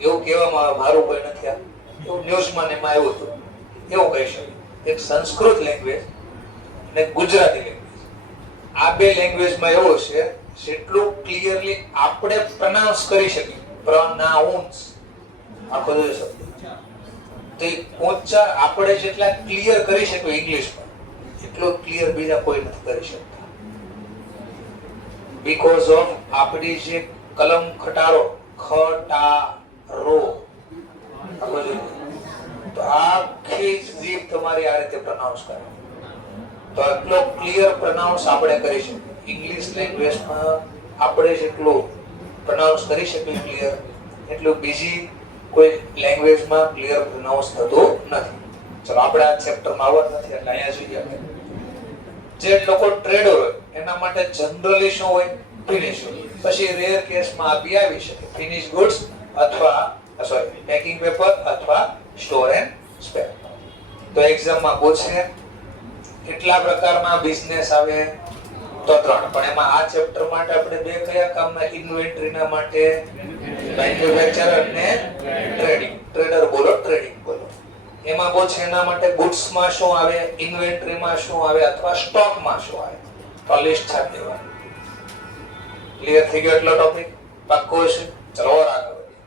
એવું કહેવામાં આવે. મારું કોઈ નથી આ એવું ન્યૂઝમાં ને એમાં આવ્યું હતું, એવું કહી શકે. એક સંસ્કૃત લેંગ્વેજ અને ગુજરાતી લેંગ્વેજ, આ બે લેંગ્વેજમાં એવો છે જેટલું ક્લિયરલી આપણે પ્રોનાઉન્સ કરી શકીએ, પ્રોનાઉન્સ આખો જે શબ્દ તે ઉચ્ચાર આપણે જેટલા ક્લિયર કરી શકીએ ઇંગ્લિશમાં, એટલું ક્લિયર બીજા કોઈ નથી કરી શકતા. બીકોઝ ઓફ આપણી જે કલમ ખટારો ખટારો આખો જે, તો આખી જીભ તમારી આ રીતે પ્રોનાઉન્સ કરે, તો એટલો ક્લિયર પ્રોનાઉન્સ આપણે કરી શકીએ. ઇંગ્લિશ લેંગ્વેજમાં આપણે જેટલું પ્રોનાઉન્સ કરી શકીએ ક્લિયર, એટલું બીજી કોઈ લેંગ્વેજમાં ક્લિયર પ્રોનાઉન્સ થતું નથી. ચલો આપણે આ ચેપ્ટરમાં આવવા નથી એટલે અહીંયા જોઈએ. જે લોકો ટ્રેડર હોય એના માટે જનરલી શું હોય, ફિનિશ હોય. પછી રેર કેસમાં આપી આવી શકે ફિનિશ ગુડ્સ અથવા સોરી પેકિંગ પેપર અથવા સ્ટોર એન્ડ સ્પેર. તો એક્ઝામમાં પૂછે કેટલા પ્રકારના બિઝનેસ આવે, તો 3. પણ એમાં આ ચેપ્ટર માટે આપણે બે કયા કામના, ઇન્વેન્ટરીના માટે મેન્યુફેક્ચરર ને ટ્રેડિંગ. ટ્રેડર બોલો, ટ્રેડિંગ બોલો. એમાં પૂછે એના માટે ગુડ્સમાં શું આવે, ઇન્વેન્ટરીમાં શું આવે અથવા સ્ટોકમાં શું આવે, તો લિસ્ટ છાપી દેવાનું. ક્લિયર થઈ ગયો એટલો ટોપિક? પાક્કો છે? ચલો આગળ વધીએ.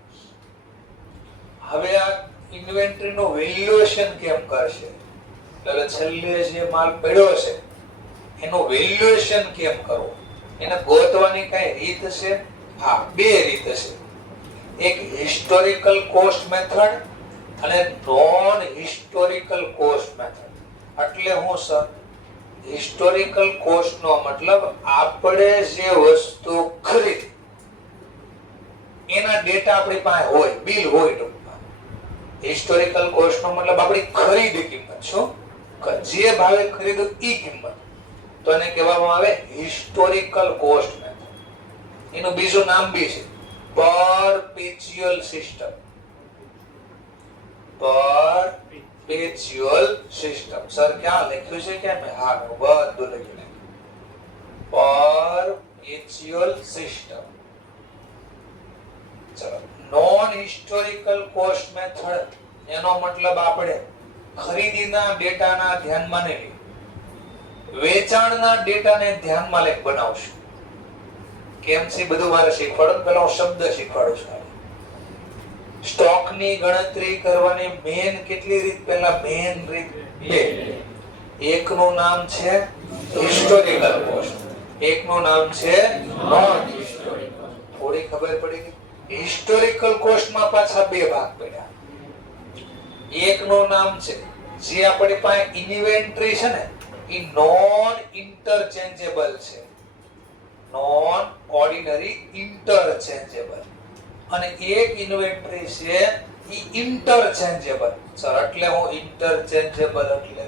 હવે આ ઇન્વેન્ટરીનું વેલ્યુએશન કેમ કરશે, એટલે છેલ્લે જે માલ પડ્યો છે એનું વેલ્યુએશન કેમ કરવું, એને ગોતવાની કઈ રીત છે? હા, બે રીત છે. એક હિસ્ટોરિકલ કોસ્ટ મેથડ અને નોન હિસ્ટોરિકલ કોસ્ટ મેથડ. એટલે હું સર હિસ્ટોરિકલ કોસ્ટ નો મતલબ આપણે જે વસ્તુ ખરીદી એના ડેટા આપણી પાસે હોય, બિલ હોય. ટૂંકમાં હિસ્ટોરિકલ કોસ્ટ નો મતલબ આપણી ખરીદી કિંમત, શું જે ભાવે ખરીદ્યું ઈ કિંમત, તો એને કહેવામાં આવે હિસ્ટોરિકલ કોસ્ટ મેથડ. એનું બીજું નામ બી છે perpetual system. Perpetual system. Sir ક્યાં લખ્યું છે કે મેં? હા, બધું લખ્યું છે. Perpetual system. ચલો, નોન હિસ્ટોરિકલ કોસ્ટ મેથડ એનો મતલબ આપણે ખરીદીના ડેટાના ધ્યાનમાં નહીં, વેચાણના ડેટાને ધ્યાનમાં લઈ બનાવશું. કેમ છે બધું મારે શીખવાડો. પહેલા હું શબ્દ શીખવાડું છું. સ્ટોકની ગણતરી કરવાની મેન કેટલી રીત? પહેલા મેન રીત બે. એકનું નામ છે હિસ્ટોરિકલ કોસ્ટ, એકનું નામ છે નોન હિસ્ટોરિકલ. થોડી ખબર પડી ગઈ? હિસ્ટોરિકલ કોસ્ટમાં પાછા બે ભાગ પડ્યા. એકનું નામ છે જે આપણી પાસે ઇન્વેન્ટરી છે ને એ નોન ઇન્ટરચેન્જેબલ છે, નોન ઓર્ડિનરી ઇન્ટરચેન્જેબલ. અને એક ઇન્વેન્ટરી છે એ ઇન્ટરચેન્જેબલ. સર એટલે હું ઇન્ટરચેન્જેબલ એટલે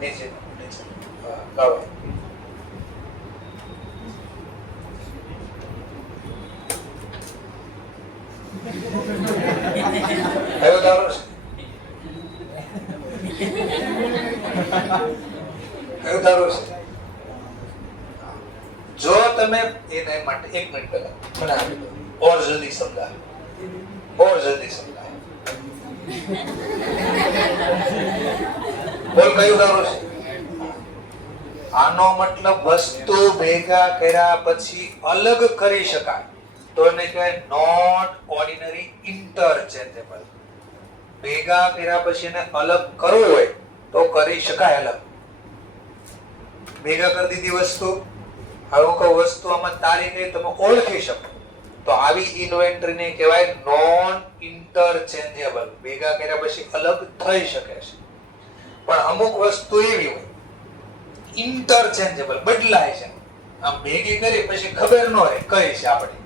નીચે નીચે લાવો. કયો દારૂ છે? કયો દારૂ છે? જો તમે એના માટે 1 મિનિટ પહેલા મને આપી દો और जल्दी समझा और जल्दी समझा બોલ કયું દારૂ છે? આનો મતલબ વસ્તુ ભેગા કર્યા પછી અલગ કરી શકાય તો એને કહેવાય નોટ ઓર્ડિનરી ઇન્ટરચેન્જેબલ. ભેગા કર્યા પછી એને અલગ કરવું હોય તો કરી શકાય અલગ. ભેગા કરી દીધી વસ્તુ, હવે કોઈ વસ્તુ આમાં તારી ગઈ તમે ઓળખી શકો તો આવી ઇન્વેન્ટરીને કહેવાય નોન ઇન્ટરચેન્જેબલ. ભેગા કર્યા પછી અલગ થઈ શકે છે. પણ અમુક વસ્તુ એવી હોય ઇન્ટરચેન્જેબલ, બદલાય છે. આમ ભેગી કરી પછી ખબર ન રહે કઈ છે આપણી.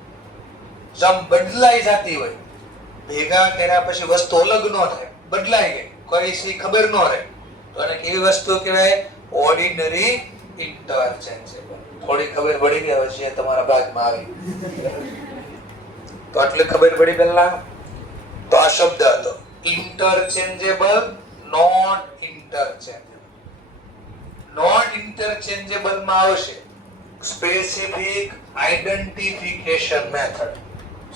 જમ બદલાઈ જતી હોય, ભેગા કર્યા પછી વસ્તુ અલગ ન થાય, બદલાઈ ગઈ, કઈ છે ખબર ન રહે તો એને કેવી વસ્તુ કહેવાય? ઓર્ડિનરી ઇન્ટરચેન્જેબલ. થોડી ખબર પડી ગઈ હવે છે તમારા ભાગમાં આવી તો આટલી ખબર પડી પહેલા તો આ શબ્દ હતો ઇન્ટરચેન્જેબલ, નોટ ઇન્ટરચેન્જેબલ. નોટ ઇન્ટરચેન્જેબલ માં આવશે specific identification method.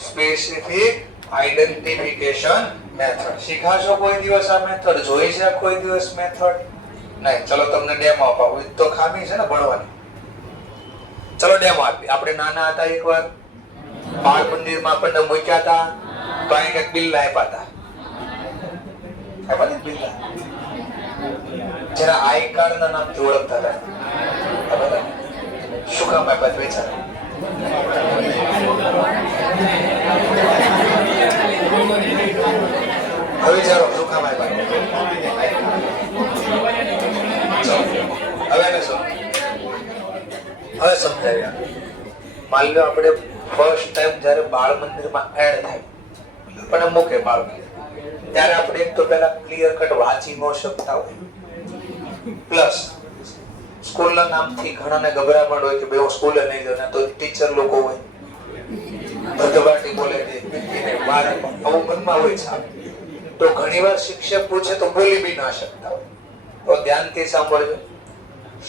Specific identification method શીખાશો કોઈ દિવસ? આ મેથડ જોઈ છે કોઈ દિવસ મેથડ? નહીં. ચલો તમને ડેમો અપાવું. તો ખામી છે ને ભણવાની. ચલો ડેમો આપી. આપણે નાના હતા એકવાર બાળ મંદિરમાં આપણને મૂક્યા હતા તો અહીં એક બિલ્લા આપ્યા હતા. આપ્યા ને બિલ્લા જેના આઈ કાર્ડ ના નામથી ઓળખતા હતા. શું કામ આપ્યા બેચારા? હવે વિચારો શું કામ આપ્યા? હવે સમજાવ્યા. માની લો આપણે ફર્સ્ટ ટાઈમ જ્યારે બાળ મંદિરમાં એડ થાય પણ મૂકે બાળ મંદિર ત્યારે આપણે એક તો પહેલા ક્લિયર કટ વાંચી ન શકતા હોય, પ્લસ સ્કૂલના નામથી ઘણાને ગભરામણ હોય કે બે સ્કૂલે નહીં જવાના તો ટીચર લોકો હોય ધબધબાટી બોલે છે આવું મનમાં હોય છે. તો ઘણીવાર શિક્ષક પૂછે તો બોલી બી ના શકતા હોય. તો ધ્યાનથી સાંભળજો.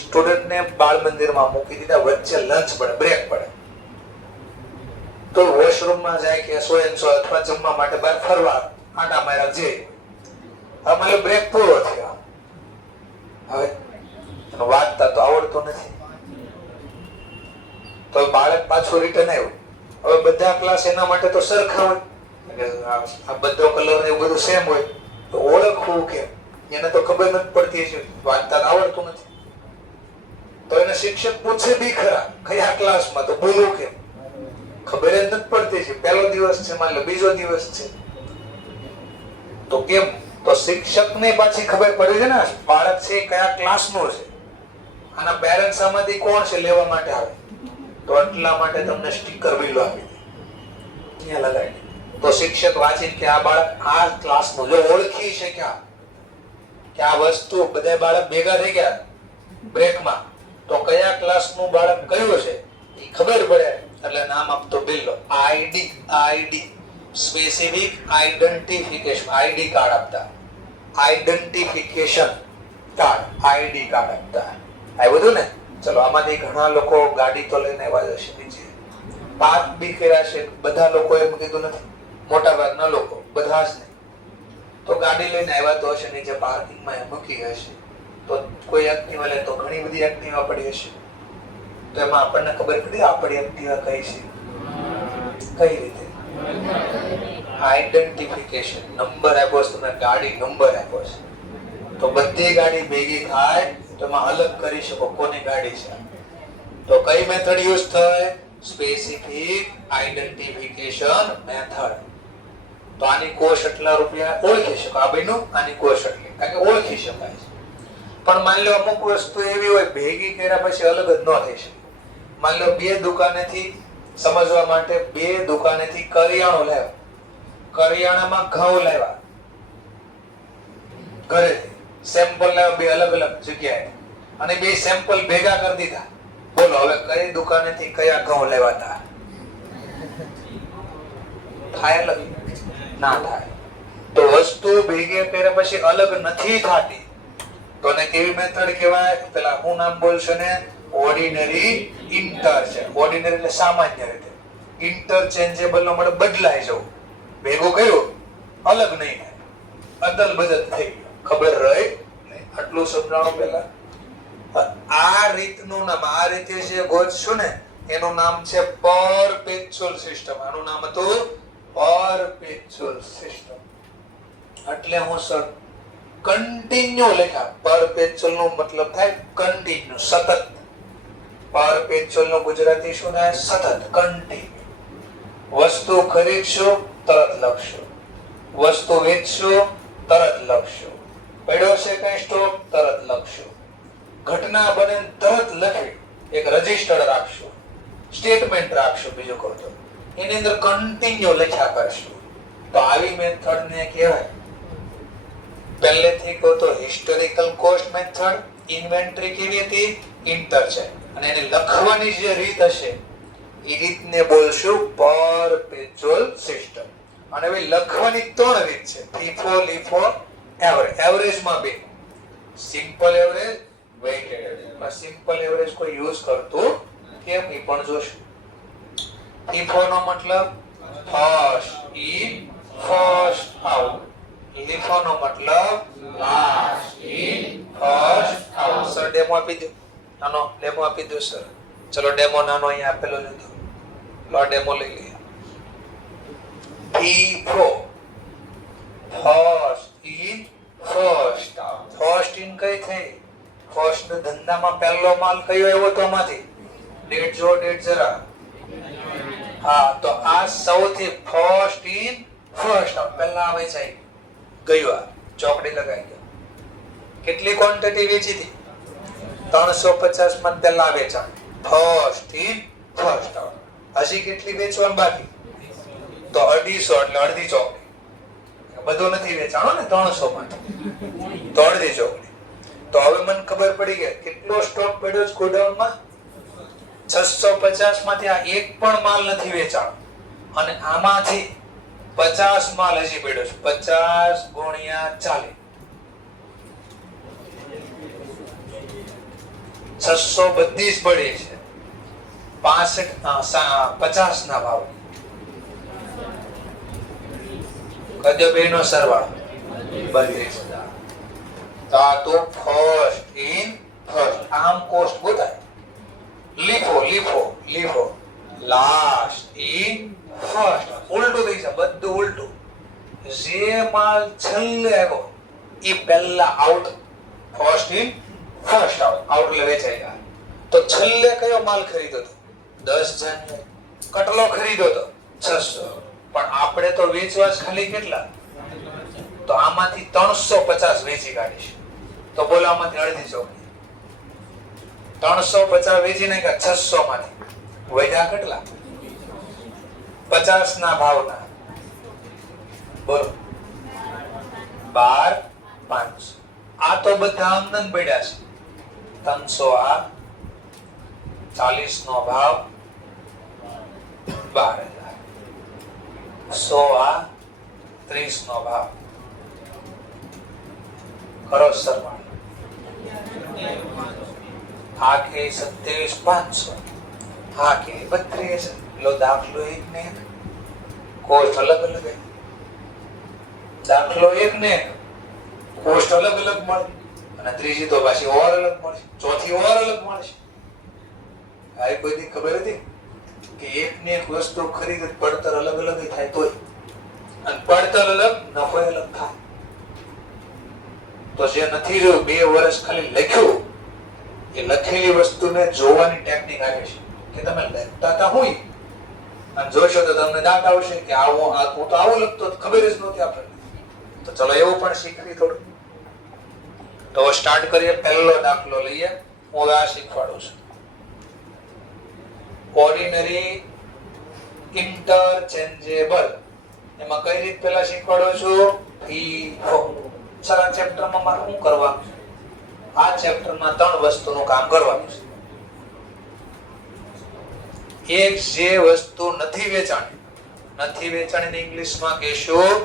સ્ટુડન્ટને બાળ મંદિરમાં મૂકી દીધા, વચ્ચે લંચ પડે, બ્રેક પડે તો વોશરૂમમાં જાય કે સો અથવા જમવા માટે બહાર ફરવા આટા માર્યા જે અમારે બ્રેક પૂરો થયો. હવે વાંચતા તો આવડતું નથી તો બાળક પાછું રિટર્ન આવ્યું. હવે બધા ક્લાસ એના માટે તો સરખા હોય, આ બધો કલર ને એવું બધું સેમ હોય તો ઓળખવું કેમ? એને તો ખબર નથી પડતી છે, વાંચતા આવડતું નથી. તો એને શિક્ષક પૂછે બી ખરા કયા ક્લાસમાં, તો બોલવું કેમ? ખબર જ નથી પડતી છે. પહેલો દિવસ છે, માની લો બીજો દિવસ છે તો કેમ? તો શિક્ષકને પાછી ખબર પડી છે ને બાળક છે કયા ક્લાસનો છે. આના પેરેન્ટ્સ આમાંથી કોણ છે લેવા માટે આવે તો એટલા માટે તમને સ્ટીકર બિલો આપી દે, અહીંયા લગાડી. તો શિક્ષક વાંચી કે આ બાળક આ ક્લાસનું, જો ઓળખી છે કે આ વસ્તુ બધા બાળક ભેગા થઈ ગયા બ્રેકમાં તો કયા ક્લાસનું બાળક કયું છે એ ખબર પડે એટલે નામ આપતો બિલ્લો. ID specific identification, ID card આપતા. આઇડેન્ટિફિકેશન કાર્ડ, આઈડી કાર્ડ આપતા. આ બધું ને. ચલો આમાંથી ઘણા લોકો ગાડી તો લઈને આવ્યા હશે નીચે, પાર્ક બી કર્યા છે. બધા લોકો એમ કીધું નથી, મોટા ભાગના લોકો, બધા જ નહીં. તો ગાડી લઈને આવ્યા તો હશે નીચે પાર્કિંગમાં મૂકી હશે તો કોઈ એક્ટિવા લે તો ઘણી બધી એક્ટિવા પડી હશે તો એમાં આપણને ખબર પડી આપણી એક્ટિવા કઈ છે, કઈ રીતે? આઇડેન્ટિફિકેશન નંબર આપ્યો છે તમે, ગાડી નંબર આપ્યો છે તો બધી ગાડી ભેગી થાય તો એમાં અલગ કરી શકો કોની ગાડી છે. તો કઈ મેથડ યુઝ થાય? Specific identification method. તો આની કોસ્ટ એટલા રૂપિયા ઓળખી શકો. આ બેનું આની કોસ્ટ એટલી, કારણ કે ઓળખી શકાય છે. પણ માની લો અમુક વસ્તુ એવી હોય ભેગી કર્યા પછી અલગ જ ન થઈ શકે. માની લો બે દુકાનેથી, સમજવા માટે, બે દુકાનેથી કરિયાણું લાવ્યા, કરિયાણામાં ઘઉં લાવ્યા ઘરેથી, સેમ્પલ લાવ્યો બે અલગ અલગ જગ્યાએ અને બે સેમ્પલ ભેગા કરી દીધા. બોલો હવે કઈ દુકાનેથી કયા ઘઉં લેવાતા? થાય અલગ? ના થાય. તો વસ્તુ ભેગી કર્યા પછી અલગ નથી થતી તો ને કેવી મેથડ કહેવાય? પેલા હું નામ બોલશો ને, ઓર્ડિનરી ઇન્ટરચેન્જ. ઓર્ડિનરી એટલે સામાન્ય રીતે, ઇન્ટરચેન્જેબલ નો મતલબ બદલાઈ જવું. ભેગું કર્યું અલગ નહીં થાય, અદલ બદલ થઈ ગયું. ખબર રહી? આટલું સમજાવો પેલા. આ રીતનું નામ, આ રીતે જે ગોતશું ને એનું નામ છે પરપેચ્યુઅલ સિસ્ટમ. આનું નામ હતું પરપેચ્યુઅલ સિસ્ટમ. એટલે હું સર કન્ટિન્યુ લખ્યા. પરપેચ્યુઅલ નો મતલબ થાય કન્ટિન્યુ, સતત. પરપેચ્યુઅલ નું ગુજરાતી શું થાય? સતત, કન્ટિન્યુ. વસ્તુ ખરીદશો તરત લખશો, વસ્તુ વેચશો તરત લખશો, પડ્યો છે કઈ સ્ટોક તરત લખશો, ઘટના બને તરત લખી એક રજિસ્ટર રાખશો, સ્ટેટમેન્ટ રાખશો, બીજું કહો તો એની અંદર કન્ટિન્યુ લખ્યા કરશો. તો આવી મેથડ ને કહેવાય. પહેલેથી કહો તો હિસ્ટોરિકલ કોસ્ટ મેથડ. ઇન્વેન્ટરી કેવી હતી? ઇન્ટરચેન્જ. અને એને લખવાની જે રીત હશે એ રીતને બોલશું પરપેચ્યુઅલ સિસ્ટમ. અને હવે લખવાની ત્રણ રીત છે: ફીફો, લીફો, એવરેજ. એવરેજમાં બે, simple average, weighted average. Simple average કોઈ યુઝ કરતું કેમ એ પણ જોશું. ફીફો નો મતલબ ફર્સ્ટ ઇન ફર્સ્ટ આઉટ. લીફો નો મતલબ last in first out. Sir demo આપી દો. નાનો ડેમો આપી દો સર. ચલો ડેમો નાનો અહીંયા આપેલો છે તો લો ડેમો લઈ લઈએ. FIFO first in first out. First in કઈ થઈ? ફર્સ્ટ ધંધામાં પહેલો માલ કયો આવ્યો તો આમાંથી? ડેટ જો, ડેટ જરા. હા, તો આ સૌથી ફર્સ્ટ ઇન ફર્સ્ટ આઉટ. પહેલા વેચાઈ ગયું. આ ચોકડી લગાવી દો. કેટલી ક્વોન્ટિટી વેચી હતી? 350 માં પહેલા વેચાણ. First in first out. હજી કેટલી વેચવાનું બાકી? તો 250 એટલે અડધી ચોકડી. બધું નથી વેચાણો ને 300 માં, તો અડધી ચોકડી. તો હવે મને ખબર પડી ગઈ કેટલો સ્ટોક પડ્યો છે ગોડાઉનમાં. 650 માંથી આ એક પણ માલ નથી વેચાણો અને આમાંથી 50 માલ હજી પડ્યો છે. 50 ગુણ્યા 40, 600 બધી જ પડી છે. 50 ના ભાવ કદો બે નો સરવાળો 32,000. તો આ તો ફર્સ્ટ ઇન ફર્સ્ટ. આમ કોસ્ટ ગોતાય. LIFO, LIFO, LIFO, last in first. ઉલટું થઈ જાય, બધું ઉલટું. જે માલ છેલ્લે આવ્યો એ પહેલા out. First in first out. Out એટલે વેચાઈ ગયા. તો છેલ્લે કયો માલ ખરીદ્યો હતો? 10 જાન્યુઆરી. કેટલો ખરીદ્યો હતો? 600. પણ આપણે તો વેચવા જ ખાલી કેટલા? તો આમાંથી 350 વેચી કાઢીશ. તો બોલો આમાંથી અડધી ચોકડી. 350 વેચી નાખ્યા 600 માંથી. વધ્યા કેટલા? 50 ના ભાવના. બોલો 12,500. આ તો બધા આમદન પડ્યા છે. 300 આ, 40 નો ભાવ 12,000. 100 આ, 30 નો ભાવ. કરો સરવાળો. આ કે 27,500, આ કે 32,000. લો દાખલો એક ને એક, કોસ્ટ અલગ અલગ. દાખલો એક ને એક, કોસ્ટ અલગ અલગ મળે અને ત્રીજી તો પાછી ઓર અલગ મળશે, ચોથી ઓર અલગ મળશે. આ કોઈની ખબર હતી કે એક ને એક વસ્તુ ખરીદે પડતર અલગ અલગ થાય તોય, અને પડતર અલગ નફો અલગ થાય. તો જે નથી જોયું 2 વર્ષ ખાલી લખ્યું, એ લખેલી વસ્તુને જોવાની ટેકનિક આવે છે કે તમે લખતા હતા હોય અને જોશો તો તમને દાંત આવશે કે આવું હું તો આવું લખતો, ખબર જ નહોતી આપણને. તો ચલો એવું પણ શીખવી થોડું. તો સ્ટાર્ટ કરીએ. પહેલો દાખલો લઈએ. હું આ શીખવાડું છું. ઓર્ડિનરી ઇન્ટરચેન્જેબલ. એમાં કઈ રીત પહેલા શીખવાડું છું? ફીફો. સરસ ચેપ્ટરમાં મારે શું કરવાનું છે? આ ચેપ્ટરમાં 3 વસ્તુનું કામ કરવાનું છે. એક, જે વસ્તુ નથી વેચાણી ઇંગ્લિશમાં કહેશું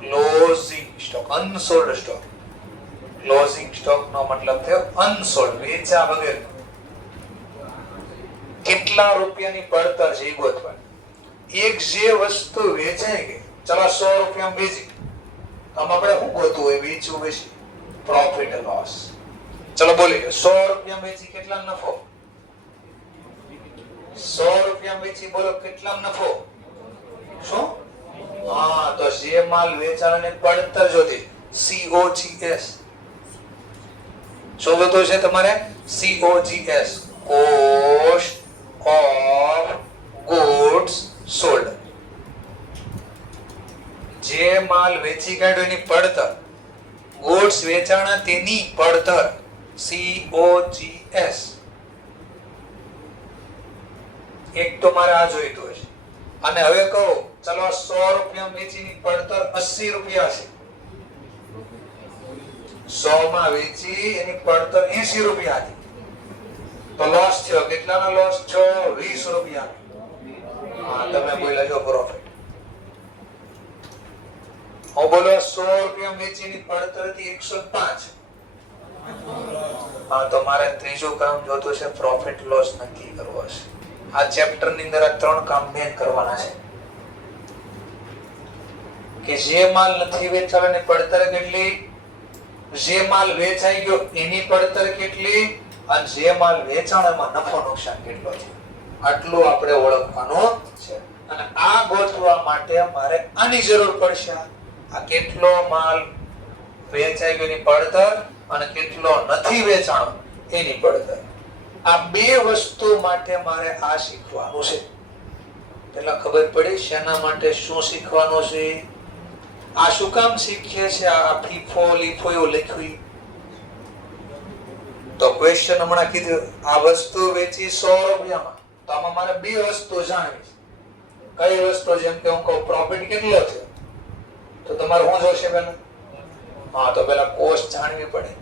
closing stock, unsold stock. Closing stock નો મતલબ થયો અનસોલ્ડ, વેચા વગર. કેટલા રૂપિયાની પડતર છે એ ગોતવાની. એક જે વસ્તુ વેચાઈ ગઈ, ચલો 100 રૂપિયામાં વેચી, આમ આપણે શું ગોતવું હોય? વેચવું વેચી, પ્રોફિટ લોસ. ચલો બોલી 100 રૂપિયામાં વેચી, કેટલા નફો? 100 રૂપિયામાં વેચી, બોલો કેટલા નફો? શું? હા, તો જે માલ વેચાણની પડતર જોતી, COGS. શું જોતું છે તમારે? COGS, cost of goods sold. જે માલ વેચી કાઢ્યો એની પડતર, ગુડ્સ વેચાણા તેની પડતર, COGS. એક તો મારે આ જોઈતું હશે. અને હવે કહો, ચલો 100 રૂપિયા વેચીની પડતર 80 રૂપિયા છે. 100 માં વેચી એની પડતર 80 રૂપિયા હતી, તો લોસ થયો. કેટલાનો લોસ? 20 રૂપિયા. હા, તમે બોલ્યા છો પ્રોફિટ. હું બોલો 100 રૂપિયા વેચીની પડતર હતી 105. હા, તો મારે ત્રીજું કામ જોતું છે, પ્રોફિટ લોસ નક્કી કરવો છે. આ ચેપ્ટર ની અંદર આ 3 કામ મેં કરવાના છે. કે જે માલ નથી વેચાણો એની પડતર કેટલી, જે માલ વેચાઈ ગયો એની પડતર કેટલી, અને જે માલ વેચાણો એમાં નફો નુકસાન કેટલો છે, આટલું આપણે ઓળખવાનું છે. અને આ ગોતવા માટે મારે આની જરૂર પડશે. આ કેટલો માલ વેચાઈ ગયો એની પડતર અને કેટલો નથી વેચાણો એની પડતર. આ 2 વસ્તુ માટે મારે આ શીખવાનું છે. પેલા ખબર પડી શેના માટે શું શીખવાનું છે? આ શું કામ શીખીએ છે? આ ફીફો લીફો એવું લખ્યું તો ક્વેશ્ચન હમણાં કીધું, આ વસ્તુ વેચી 100 રૂપિયામાં, તો આમાં મારે 2 વસ્તુ જાણવી છે. કઈ વસ્તુ? જેમ કે હું કહું પ્રોફિટ કેટલો છે, તો તમારે શું જોશે પેલા? હા, તો પેલા કોસ્ટ જાણવી પડે.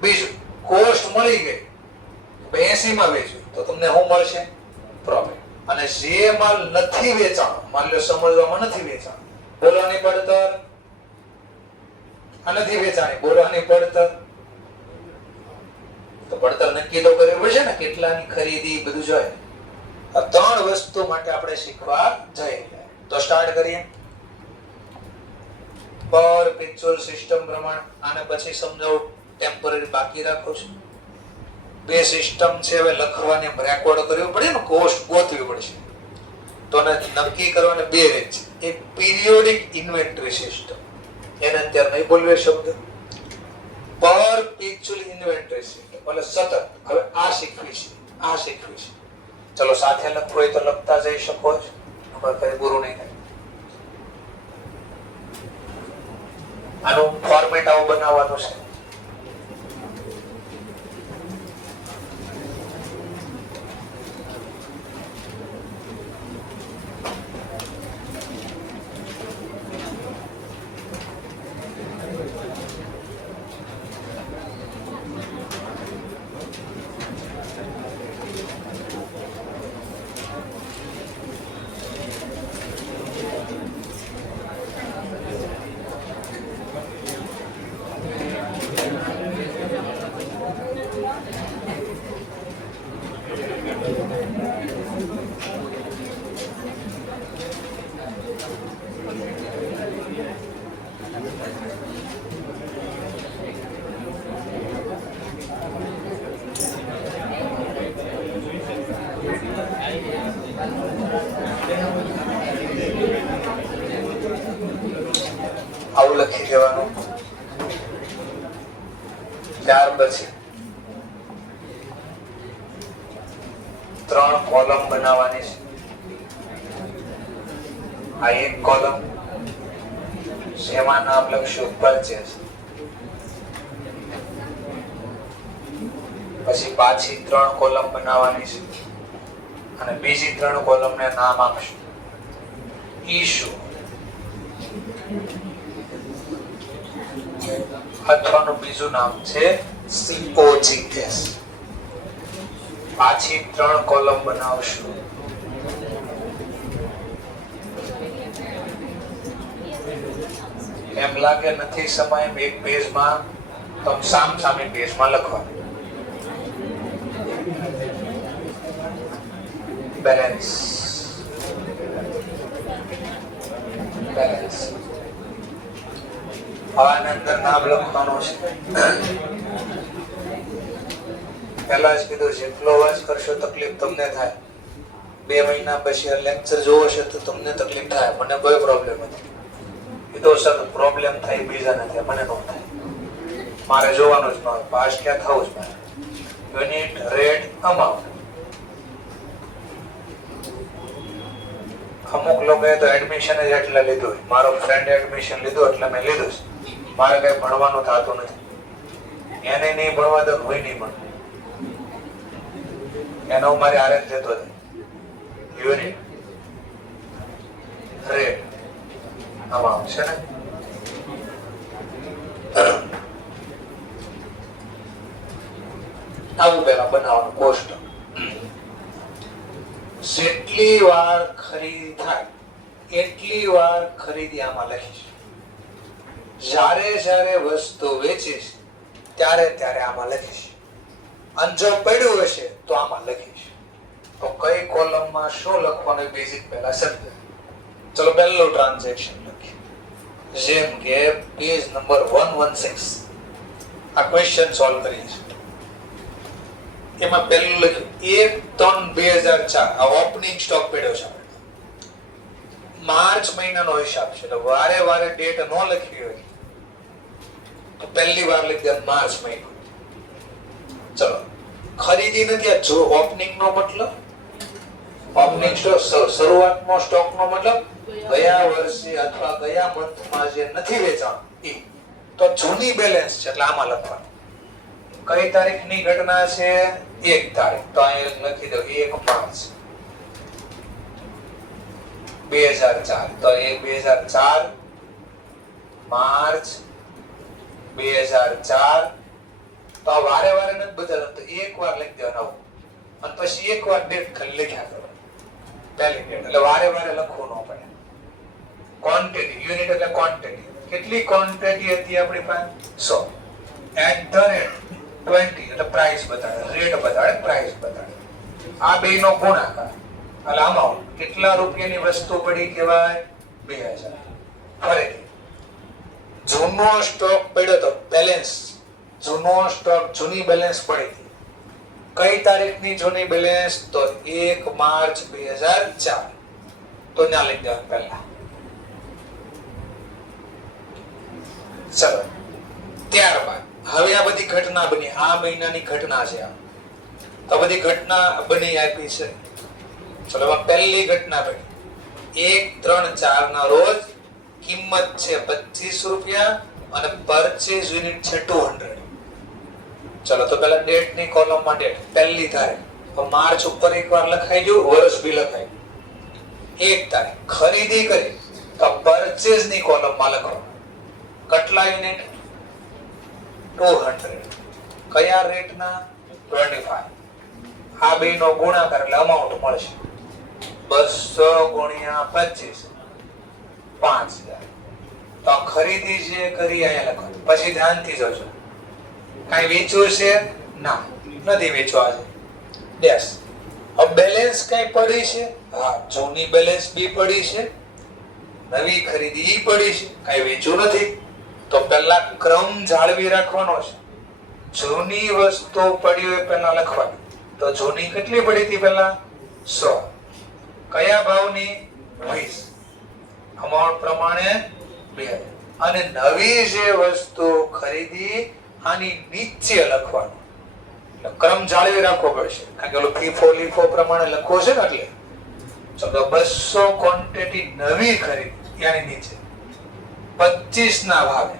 બીજું, કોસ્ટ મળી ગઈ 80 માં વેચ્યું, તો તમને શું મળશે? પ્રોફિટ. અને જે માલ નથી વેચાણો, માન લો સમજવામાં નથી વેચાણો, બોલવાની પડતર, આ નથી વેચાણી, બોલવાની પડતર. તો પડતર નક્કી તો કરવી પડશે ને, કેટલાની ખરીદી, બધું જોઈએ. આ 3 વસ્તુ માટે આપણે શીખવા જઈએ. તો સ્ટાર્ટ કરીએ. પરપેચ્યુઅલ સિસ્ટમ પ્રમાણે આને પછી સમજાવું, ટેમ્પરરી બાકી રાખો છો. 2 સિસ્ટમ છે, હવે લખવાની રેકોર્ડ કરવી પડે ને, કોસ્ટ ગોતવી પડશે. તો નક્કી કરવાને 2 રીત છે. એક પીરિયોડિક ઇન્વેન્ટરી સિસ્ટમ, એને અત્યારે નહીં બોલવે શબ્દ. પરપેચ્યુઅલ ઇન્વેન્ટરી સિસ્ટમ એટલે સતત. હવે આ શીખવી છે. ચલો સાથે લખવું હોય તો લખતા જઈ શકો છો, અમારે કઈ ગુરુ નહીં થાય. આનું ફોર્મેટ આવું બનાવવાનું છે. આવું લખી દેવાનું. ત્યાર પછી 3 કોલમ બનાવવાની છે. આ એક કોલમ, જેમાં નામ લખશું પરચેસ. પછી પાછી 3 કોલમ બનાવવાની છે અને બીજી 3 કોલમને નામ આપશું ઇશ્યુ. અથવાનું બીજું નામ છે COGS. પાછી 3 કોલમ બનાવશું. એમ લાગે નથી સમય એક પેજમાં તો સામે પેજમાં લખવાનું. બેલેન્સ આની અંદર નામ લખવાનું છે. પહેલા જ કીધું છે જેટલો અવાજ કરશો તકલીફ તમને થાય. 2 મહિના પછી લેક્ચર જોવો છે તો તમને તકલીફ થાય, મને કોઈ પ્રોબ્લેમ નથી. એ તો સર પ્રોબ્લેમ થાય બીજાને થાય, મને ન થાય. મારે જોવાનું જ ન, પાસ ક્યાં થવું જ મારે. Unit, rate, amount. અમુક લોકોએ તો એડમિશન જ એટલે લીધું. મારો ફ્રેન્ડ એડમિશન લીધું એટલે મેં લીધું છે. મારે કઈ ભણવાનું થતું નથી. એને નહીં ભણવા દો, હું નહીં ભણવું. એનો મારે આરે જ જતો હતો. યુનિટ, રેટ, અમાઉન્ટ છે ને. આવું પેલા બનાવવાનું કોષ્ટક. જેટલી વાર ખરીદી થાય એટલી વાર ખરીદી આમાં લખીશ. જ્યારે વસ્તુ વેચીશ ત્યારે આમાં લખીશ. અને જો પડ્યું હશે તો આમાં લખીશ. તો કઈ કોલમમાં શું લખવાનું બેઝિક પહેલા સમજો. ચલો પહેલું ટ્રાન્ઝેક્શન લખીએ. જેમ કે પેજ નંબર 116 આ ક્વેશ્ચન સોલ્વ કરીએ છીએ. એમાં પહેલું લખ્યું 1/3/2004 આ ઓપનિંગ સ્ટોક પડ્યો છે. માર્ચ મહિનાનો હિસાબ છે. તો વારે ડેટ ન લખવી હોય તો પહેલી વાર લખી દે માર્ચ મહિનો. ચલો ખરીદી નથી. આ જો ઓપનિંગ નો મતલબ ઓપનિંગ સ્ટોક શરૂઆતનો સ્ટોક નો મતલબ ગયા વર્ષે અથવા ગયા મંથમાં જે નથી વેચાણ એ. તો જૂની બેલેન્સ છે એટલે આમાં લખવાનું. કઈ તારીખની ઘટના છે? 1 તારીખ. તો અહીં લખી દો 1/5/2004. તો 1/2004 માર્ચ 2004. તો વારે નથી બદલવાનું. તો એક વાર લખી દેવાનું અને પછી એક વાર ડેટ ખાલી લખ્યા કરો. પહેલી ડેટ એટલે વારે લખવું ન પડે. ક્વોન્ટિટી, યુનિટ એટલે ક્વોન્ટિટી. કેટલી ક્વોન્ટિટી હતી આપણી પાસે? 100. @ 20 એટલે પ્રાઇસ બતાડે, રેટ બતાડે, પ્રાઇસ બતાડે. આ બેનો ગુણાકાર એટલે અમાઉન્ટ. કેટલા રૂપિયાની વસ્તુ પડી કહેવાય? 2000. ફરીથી જૂનો સ્ટોક પડ્યો તો બેલેન્સ. જૂનો સ્ટોક, જૂની બેલેન્સ પડી હતી. કઈ તારીખની જૂની બેલેન્સ? તો 1 માર્ચ 2004. તો ત્યાં લઈ દેવાનું પહેલા. ચલો ત્યારબાદ હવે આ બધી ઘટના બની. આ મહિનાની ઘટના છે. તો બધી ઘટના બની આપી છે. ચલો પહેલી ઘટના બની 1/3/4 ના રોજ કિંમત છે 25 રૂપિયા અને પરચેઝ યુનિટ છે 200. ચલો તો પહેલા ડેટ ની કોલમ માં ડેટ પહેલી તારીખ. તો માર્ચ ઉપર એકવાર લખાઈ ગયું, વર્ષ બી લખાઈ. 1 તારીખ ખરીદી કરી તો પરચેઝ ની કોલમ માં લખો. કેટલા યુનિટ? 200. કયા રેટના? 25. આ બેનો ગુણાકાર એટલે અમાઉન્ટ મળશે 200 × 25 5000. તો ખરીદી જે કરી અહીંયા લખો. પછી ધ્યાનથી જોજો કાઈ વેચવું છે? ના, નથી વેચવા છે. ડેશ. હવે બેલેન્સ કઈ પડી છે? હા, જૂની બેલેન્સ બી પડી છે, નવી ખરીદી પડી છે. કઈ વેચવું નથી. તો પહેલા ક્રમ જાળવી રાખવાનો છે. જૂની વસ્તુ પડી હોય પહેલા લખવાની. તો જૂની કેટલી પડી હતી પહેલા? 100. કયા ભાવની? 20. અમાઉન્ટ પ્રમાણે 2000. અને નવી જે વસ્તુ ખરીદી આની નીચે લખવાનું. એટલે ક્રમ જાળવી રાખવો પડશે. કારણ કે ઓલો FIFO LIFO પ્રમાણે લખવો છે ને. એટલે ચલો 200 ક્વોન્ટિટી નવી ખરીદી આની નીચે 25 ના ભાવે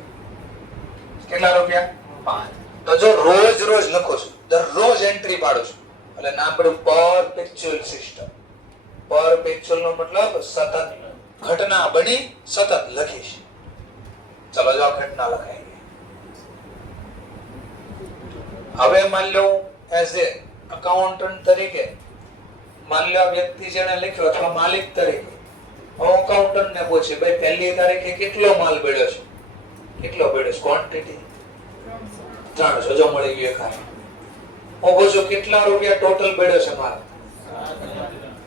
કેટલા રૂપિયા? 5. તો જો રોજ લખો છો, દરરોજ એન્ટ્રી પાડો છો એટલે નામ પડ્યું પરપેચ્યુઅલ સિસ્ટમ. પરપેચ્યુઅલ નો મતલબ સતત. ઘટના બની સતત લખીશ. ચલો જો ઘટના લખાઈ ગઈ. હવે માની લો એઝ એ અકાઉન્ટન્ટ તરીકે માની લો વ્યક્તિ જેને લખ્યો અથવા માલિક તરીકે હું અકાઉન્ટન્ટ ને પૂછે ભાઈ પહેલી તારીખે કેટલો માલ પડ્યો છે, કેટલો પડ્યો છે, ક્વોન્ટિટી 300 જો મળી ગયો ખાય. હું પૂછું કેટલા રૂપિયા ટોટલ પડ્યો છે માલ,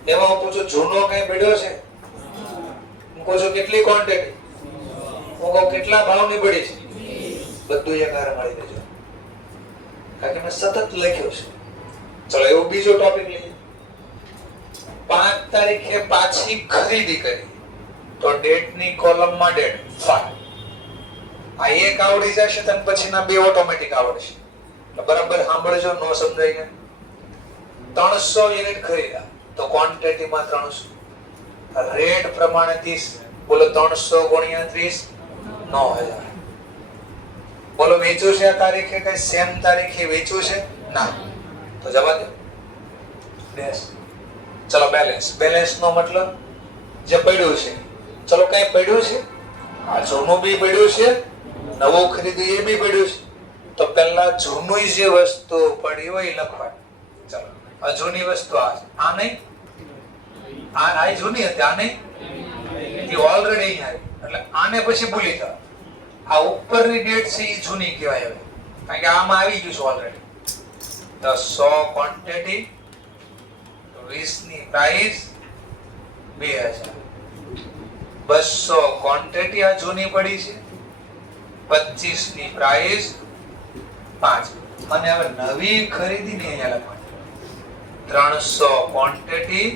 એમાં હું પૂછું જૂનો કઈ પડ્યો છે, હું પૂછું કેટલી ક્વોન્ટિટી, હું કહું કેટલા ભાવની પડી છે, બધું એક હારે મળી દેજો કારણ કે મેં સતત લખ્યું છે. ચલો એવું બીજો ટોપિક લઈએ. 5 તારીખે પાછી ખરીદી કરી તો ડેટ ની કોલમમાં ડેટ 5. આ એક આવડી જશે તો પછીના બે ઓટોમેટિક આવડશે. બરાબર સાંભળજો, નો સમજાય કે 300 યુનિટ ખરીદ્યા તો ક્વોન્ટિટીમાં 300, રેટ પ્રમાણે 30. બોલો 300 ગુણ્યા 30 9000. બોલો વેચ્યું છે આ તારીખે કઈ સેમ તારીખે વેચ્યું છે ના, તો જવા દો ડેશ. ચલો બેલેન્સ. બેલેન્સ નો મતલબ જે પડ્યું છે. ચલો કઈ પડ્યું છે, આ જૂનું બી પડ્યું છે, નવું ખરીદ્યું એ બી પડ્યું છે. તો પહેલા જૂનું જે વસ્તુ પડી હોય લખવાની. ચલો આ જૂની વસ્તુ આ નહીં, આ જૂની હતી, આ નહીં, એ ઓલરેડી અહીં આવી એટલે આને પછી ભૂલી જાવ. આ ઉપરની ડેટ છે એ જૂની કહેવાય હવે કારણ કે આમાં આવી ગયું છે ઓલરેડી. તો 100 ક્વોન્ટિટી, 20 ની પ્રાઇસ 2000, 200 ક્વોન્ટિટી આ જૂની પડી છે, 25 ની પ્રાઇસ 5. અને હવે નવી ખરીદી ને અહીંયા લખવાની 300 ક્વોન્ટિટી,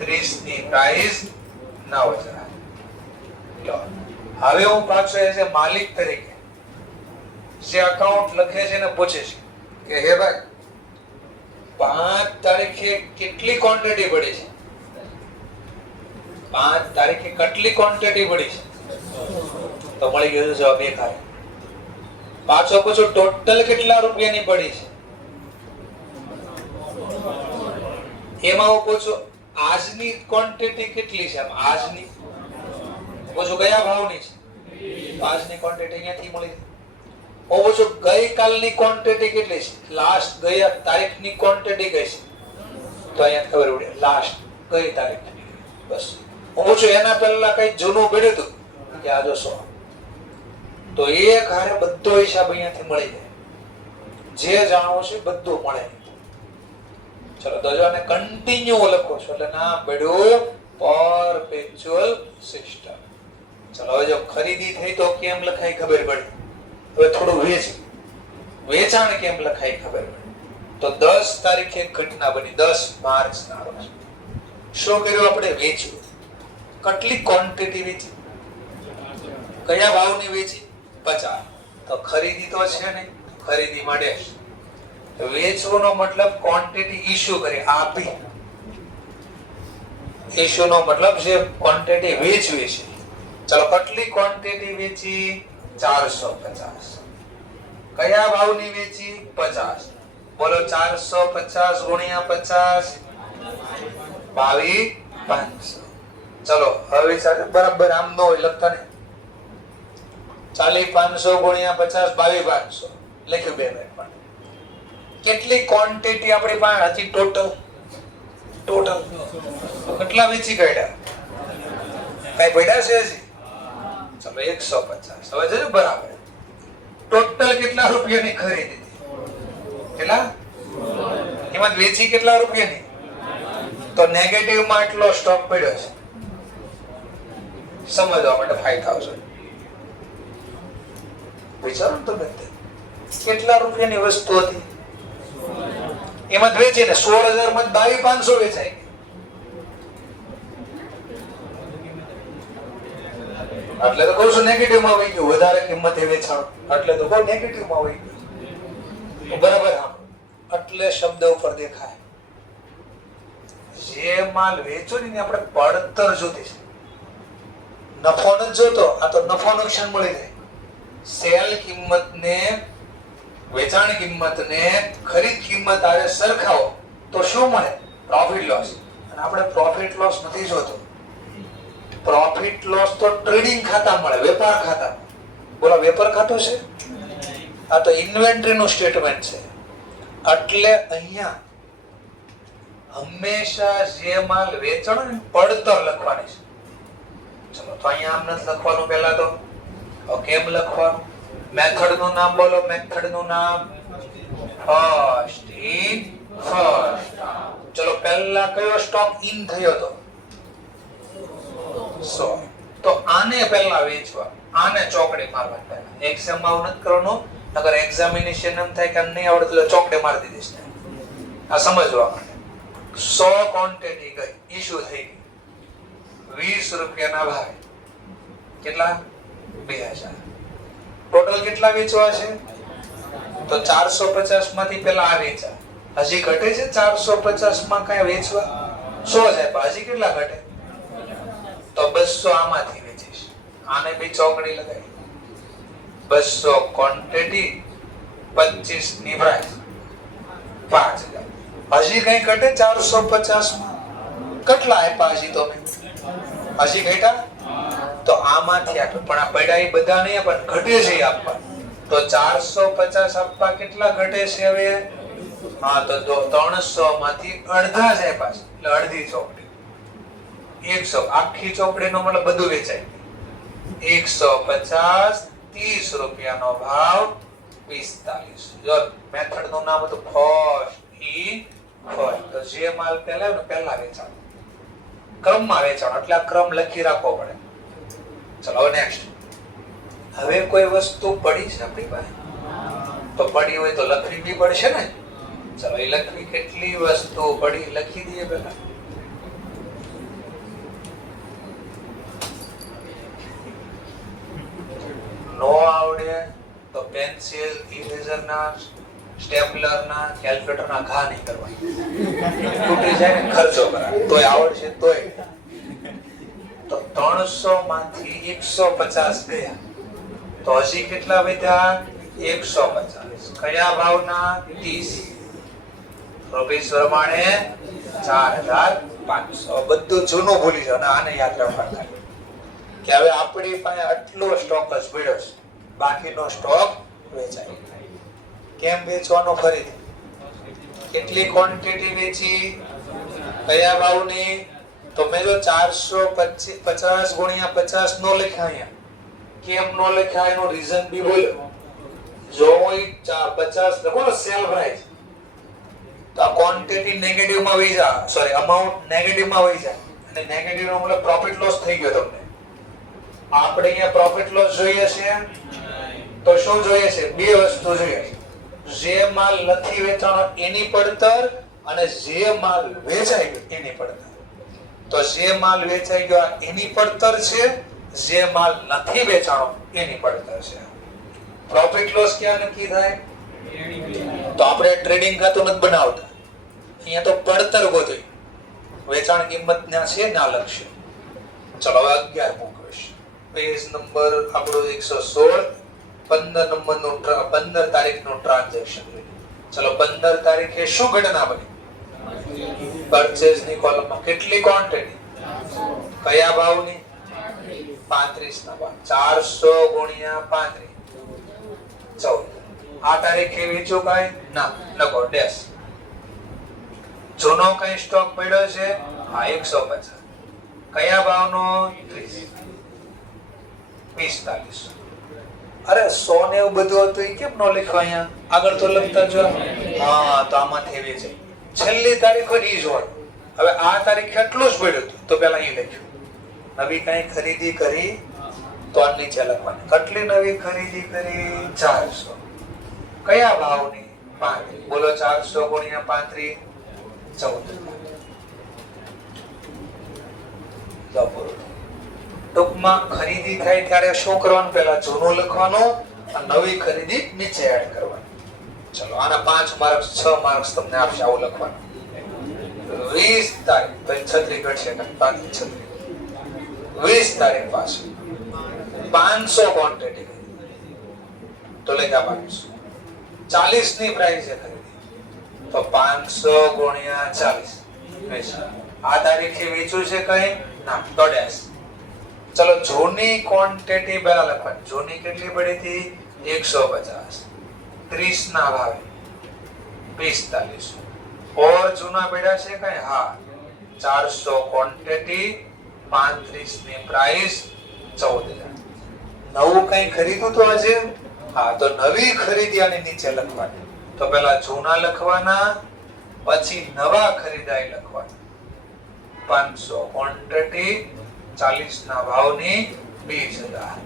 30 ની પ્રાઇસ 9000. હવે હું પાછો એઝ એ માલિક તરીકે જે અકાઉન્ટ લખે છે ને પૂછે છે કે હે ભાઈ 5 તારીખે કેટલી ક્વોન્ટિટી પડી છે, 5 તારીખે કેટલી ક્વોન્ટિટી પડી છે, તો મળી ગયો જવાબ 1 હારે. પાછો પૂછો ટોટલ કેટલા રૂપિયાની પડી છે, એમાં હું પૂછું આજની ક્વોન્ટિટી કેટલી છે, આજની પૂછું કયા ભાવની છે, આજની ક્વોન્ટિટી અહીંયાથી મળી. હું પૂછું ગઈકાલની ક્વોન્ટિટી કેટલી છે, લાસ્ટ ગયા તારીખની ક્વોન્ટિટી કઈ છે, તો અહીંયા ખબર પડે લાસ્ટ કઈ તારીખ. બસ હું પૂછું એના પહેલા કઈ જૂનું પડ્યું હતું કે આ જો 100, તો એક હારે બધો હિસાબ અહીંયાથી મળી જાય. જે જાણવું છે બધું મળે. ચલો તો જો આને કન્ટિન્યુ લખો છો એટલે ના પડ્યું પરપેચ્યુઅલ સિસ્ટમ. ચલો હવે જો ખરીદી થઈ તો કેમ લખાય ખબર પડી. હવે થોડું વેચાણ કેમ લખાય ખબર પડી. તો 10 તારીખે ઘટના બની, 10 માર્ચના રોજ શું કર્યું આપણે, વેચ્યું. કેટલી ક્વોન્ટિટી વેચી, કયા ભાવની વેચી, 50. તો ખરીદી તો છે નહીં, ખરીદી માટે વેચવાનો મતલબ ક્વોન્ટિટી ઇશ્યુ કરી આપી. ઇશ્યુ નો મતલબ જે ક્વોન્ટિટી વેચવી છે. ચલો કેટલી ક્વોન્ટિટી વેચી, 450. કયા ભાવની વેચી, 50. બોલો 450 ગુણ્યા 50 22,500. ચલો હવે બરાબર આમ નો લખતા ને 40,500 ગુણ્યા 50 22,500 લખ્યું. બે મિનિટ પણ કેટલી ક્વોન્ટિટી આપણી પાસે હતી ટોટલ કેટલા વેચી કાઢ્યા, કઈ પડ્યા છે હજી. ચલો 150. હવે જોજો બરાબર ટોટલ કેટલા રૂપિયાની ખરીદી હતી, કેટલા, એમાં વેચી કેટલા રૂપિયાની, તો નેગેટિવ માં એટલો સ્ટોક પડ્યો છે. સમજવા માટે 5,000. વિચારો તમે કેટલા રૂપિયાની વસ્તુ હતી, એમાં વેચીને 16,000 માં 22,500 વેચાય. એટલે તો કહું છું નેગેટિવ માં વહી ગયું, વધારે કિંમતે વેચાણ એટલે તો કહું નેગેટિવ માં વહી ગયું. બરાબર. હા એટલે શબ્દ ઉપર દેખાય જે માલ વેચો ને આપણે પડતર જોતી છે, નફો ન જોતો. આ તો નફો નુકસાન મળી જાય. સેલ કિંમત ને વેચાણ કિંમત ને ખરીદ કિંમત આરે સરખાવો તો શું મળે, પ્રોફિટ લોસ. અને આપણે પ્રોફિટ લોસ નથી જોતો. પ્રોફિટ લોસ તો ટ્રેડિંગ ખાતા મળે, વેપાર ખાતા. બોલો વેપાર ખાતું છે, આ તો ઇન્વેન્ટરી નું સ્ટેટમેન્ટ છે. એટલે અહીંયા હંમેશા જે માલ વેચાણો ને પડતર લખવાની છે. ચલો તો અહીંયા આમ નથી લખવાનું. પહેલા તો કેમ લખવાનું? મેથડ નું નામ બોલો. મેથડ નું નામ ફર્સ્ટ ઇન ફર્સ્ટ. ચલો પહેલા કયો સ્ટોક ઇન થયો તો? 100. તો આને પહેલા વેચવા, આને ચોકડી મારવા. પહેલા એક્ઝામ માં નથી કરવાનું, નકર એક્ઝામિનેશન એમ થાય કે નહીં આવડે તો ચોકડી મારી દીધીશ ને. આ સમજવા માટે 100 ક્વોન્ટિટી ગઈ, ઇશ્યુ થઈ ગઈ 20 રૂપિયાના ભાવે. કેટલા? 2000. ટોટલ કેટલા વેચવા છે? તો 450 માંથી પહેલા આ વેચા. હજી ઘટે છે 450 માં કઈ વેચવા? 100 જાય, હજી કેટલા ઘટે? તો 200 આમાંથી વેચીશ. આને બી ચોકડી લગાવી. 200 ક્વોન્ટિટી 25 ની પ્રાઇસ 5000. હજી કઈ ઘટે 450 માં? કેટલા આપ્યા હજી તમે? હજી ઘટ્યા? તો આમાંથી આપે. પણ આ પડ્યા એ બધા નહીં, પણ ઘટે છે આપવા. તો 450 આપવા કેટલા ઘટે છે હવે? હા, તો 300 માંથી અડધા જ આપ્યા છે, એટલે અડધી ચોકડી. 100 આખી ચોકડી નો મતલબ બધું વેચાય. 150 30 રૂપિયાનો ભાવ 45. જો મેથડ નું નામ હતું ફર્સ્ટ ઇન ફર્સ્ટ. તો જે માલ પહેલા ને પહેલા વેચાણ, ક્રમમાં વેચાણ, એટલે આ ક્રમ લખી રાખવો પડે. ચલો નેક્સ્ટ. હવે કોઈ વસ્તુ પડી છે આપણી પાસે, તો પડી હોય તો લખવી બી પડશે ને. ચલો એ લખવી. કેટલી વસ્તુ પડી લખી દઈએ પહેલા. નો આવડે તો પેન્સિલ, ઇરેઝર ના, સ્ટેપલર ના, કેલ્ક્યુલેટર ના ઘા નહીં કરવાની. તૂટી જાય ને ખર્ચો કરાય. તોય આવડશે તોય. તો 300 માંથી 150 ગયા, તો હજી કેટલા વધ્યા? 150. કયા ભાવના? 30 રૂપિયા પ્રમાણે 4500. બધું જૂનું ભૂલી જાવ ને આને યાદ રાખવાનું કે હવે આપણી પાસે આટલો સ્ટોક જ પડ્યો છે, બાકીનો સ્ટોક વેચાય. કેમ વેચવાનો? ફરીથી કેટલી ક્વોન્ટિટી વેચી, કયા ભાવની? તો મેં જો 450 ગુણ્યા 50 નો લખ્યા. અહીંયા કેમ નો લખ્યા એનું રીઝન બી બોલ્યો. જો 50 લખો ને સેલ પ્રાઇસ, તો આ ક્વોન્ટિટી નેગેટિવ માં વહી જાય, સોરી અમાઉન્ટ નેગેટિવ માં વહી જાય. અને નેગેટિવ નો મતલબ પ્રોફિટ લોસ થઈ ગયો તમને. આપણે અહીંયા પ્રોફિટ લોસ જોઈએ છે, તો શું જોઈએ છે? બે વસ્તુ જોઈએ છે. જે માલ નથી વેચાણો એની પડતર, અને જે માલ વેચાઈ ગયો એની પડતર. તો જે માલ વેચાઈ ગયો એની પડતર છે, જે માલ નથી વેચાણો એની પડતર છે. પ્રોફિટ લોસ ક્યાં નક્કી થાય? તો આપણે ટ્રેડિંગ ખાતું નથી બનાવતા, અહીંયા તો પડતર ગોતવી. વેચાણ કિંમત ના છે ના લખશે. ચલો હવે 11મો ક્વેશ્ચન. પેજ નંબર આપણો 116. 15 નંબરનું 15 તારીખનું ટ્રાન્ઝેક્શન. ચલો 15 તારીખે શું ઘટના બની? પરચેઝ ની કોલમમાં કેટલી ક્વોન્ટિટી, કયા ભાવની? 35 ના ભાવ. 400 ગુણ્યા 35 14. આ તારીખે વેચ્યું કઈ? ના, લખો ડેશ. જૂનો કઈ સ્ટોક પડ્યો છે? હા 150. કયા ભાવનો? 30. 45. અરે 100 ને એવું બધું હતું એ કેમ નો લખ્યું અહીંયા? આગળ તો લખતા જો. હા, તો આમાંથી વેચે. છેલ્લી તારીખ હોય ઈ જ હોય. હવે આ તારીખ એટલું જ પડ્યું હતું, તો પેલા અહીં લખ્યું. નવી કઈ ખરીદી કરી તો આ નીચે લખવાનું. કેટલી નવી ખરીદી કરી? 400. કયા ભાવની? 35. બોલો 400 ગુણ્યા 35 14. ટૂંકમાં ખરીદી થાય ત્યારે શું કરવાનું? પહેલા જૂનું લખવાનું, નવી ખરીદી નીચે એડ કરવાની. ચલો આના 5 માર્ક્સ 6 માર્ક્સ તમને આપશે આવું લખવાનું. 20 તારીખ તો 36 ઘટશે ને 36. 20 તારીખ પાસે 500 ક્વોન્ટિટી તો લેખા 500. 40 ની પ્રાઇસ છે ખરીદી, તો 500 ગુણ્યા 40. આ તારીખે વેચ્યું છે કઈ? ના, તો ડેશ. ચલો જૂની ક્વોન્ટિટી પહેલા લખવાની. જૂની કેટલી પડી હતી? 150. 30 ના ભાવે 4500. ઓર જૂના બેડા છે કઈ? હા, 400 ક્વોન્ટિટી, 35 ની પ્રાઇસ, 14000. નવું કઈ ખરીદ્યું તો આજે? હા, તો નવી ખરીદી આની નીચે લખવાની. તો પહેલા જૂના લખવાના, પછી નવા ખરીદાય લખવાના. 500 ક્વોન્ટિટી, 40 ના ભાવની, 20000.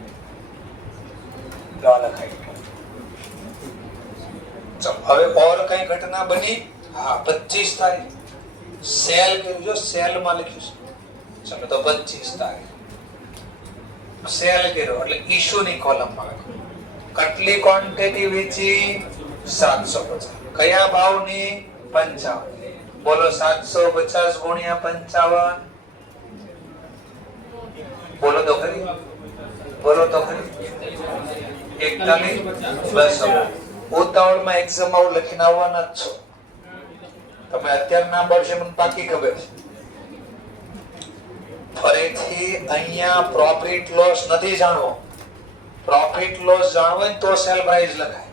લખાઈ ગયું. હવે ઓર કઈ ઘટના બની? હા, 25 તારીખ સેલ કર્યું, જો સેલ માં લખ્યું છે. ચલો તો 25 તારીખ સેલ કર્યો એટલે ઇશ્યુ ની કોલમ માં લખો. કેટલી ક્વોન્ટિટી વેચી? 750. કયા ભાવની? 55. બોલો 750 ગુણ્યા 55. બોલો તો ખરી, બોલો તો ખરી. 41,200. ઉતાવળમાં એક્ઝામ આવું લખીને આવવાના જ છો તમે. અત્યારે ના પડશે મને પાકી ખબર છે. ફરીથી અહીંયા પ્રોફિટ લોસ નથી જાણવો. પ્રોફિટ લોસ જાણવો હોય તો સેલ પ્રાઇસ લખાય.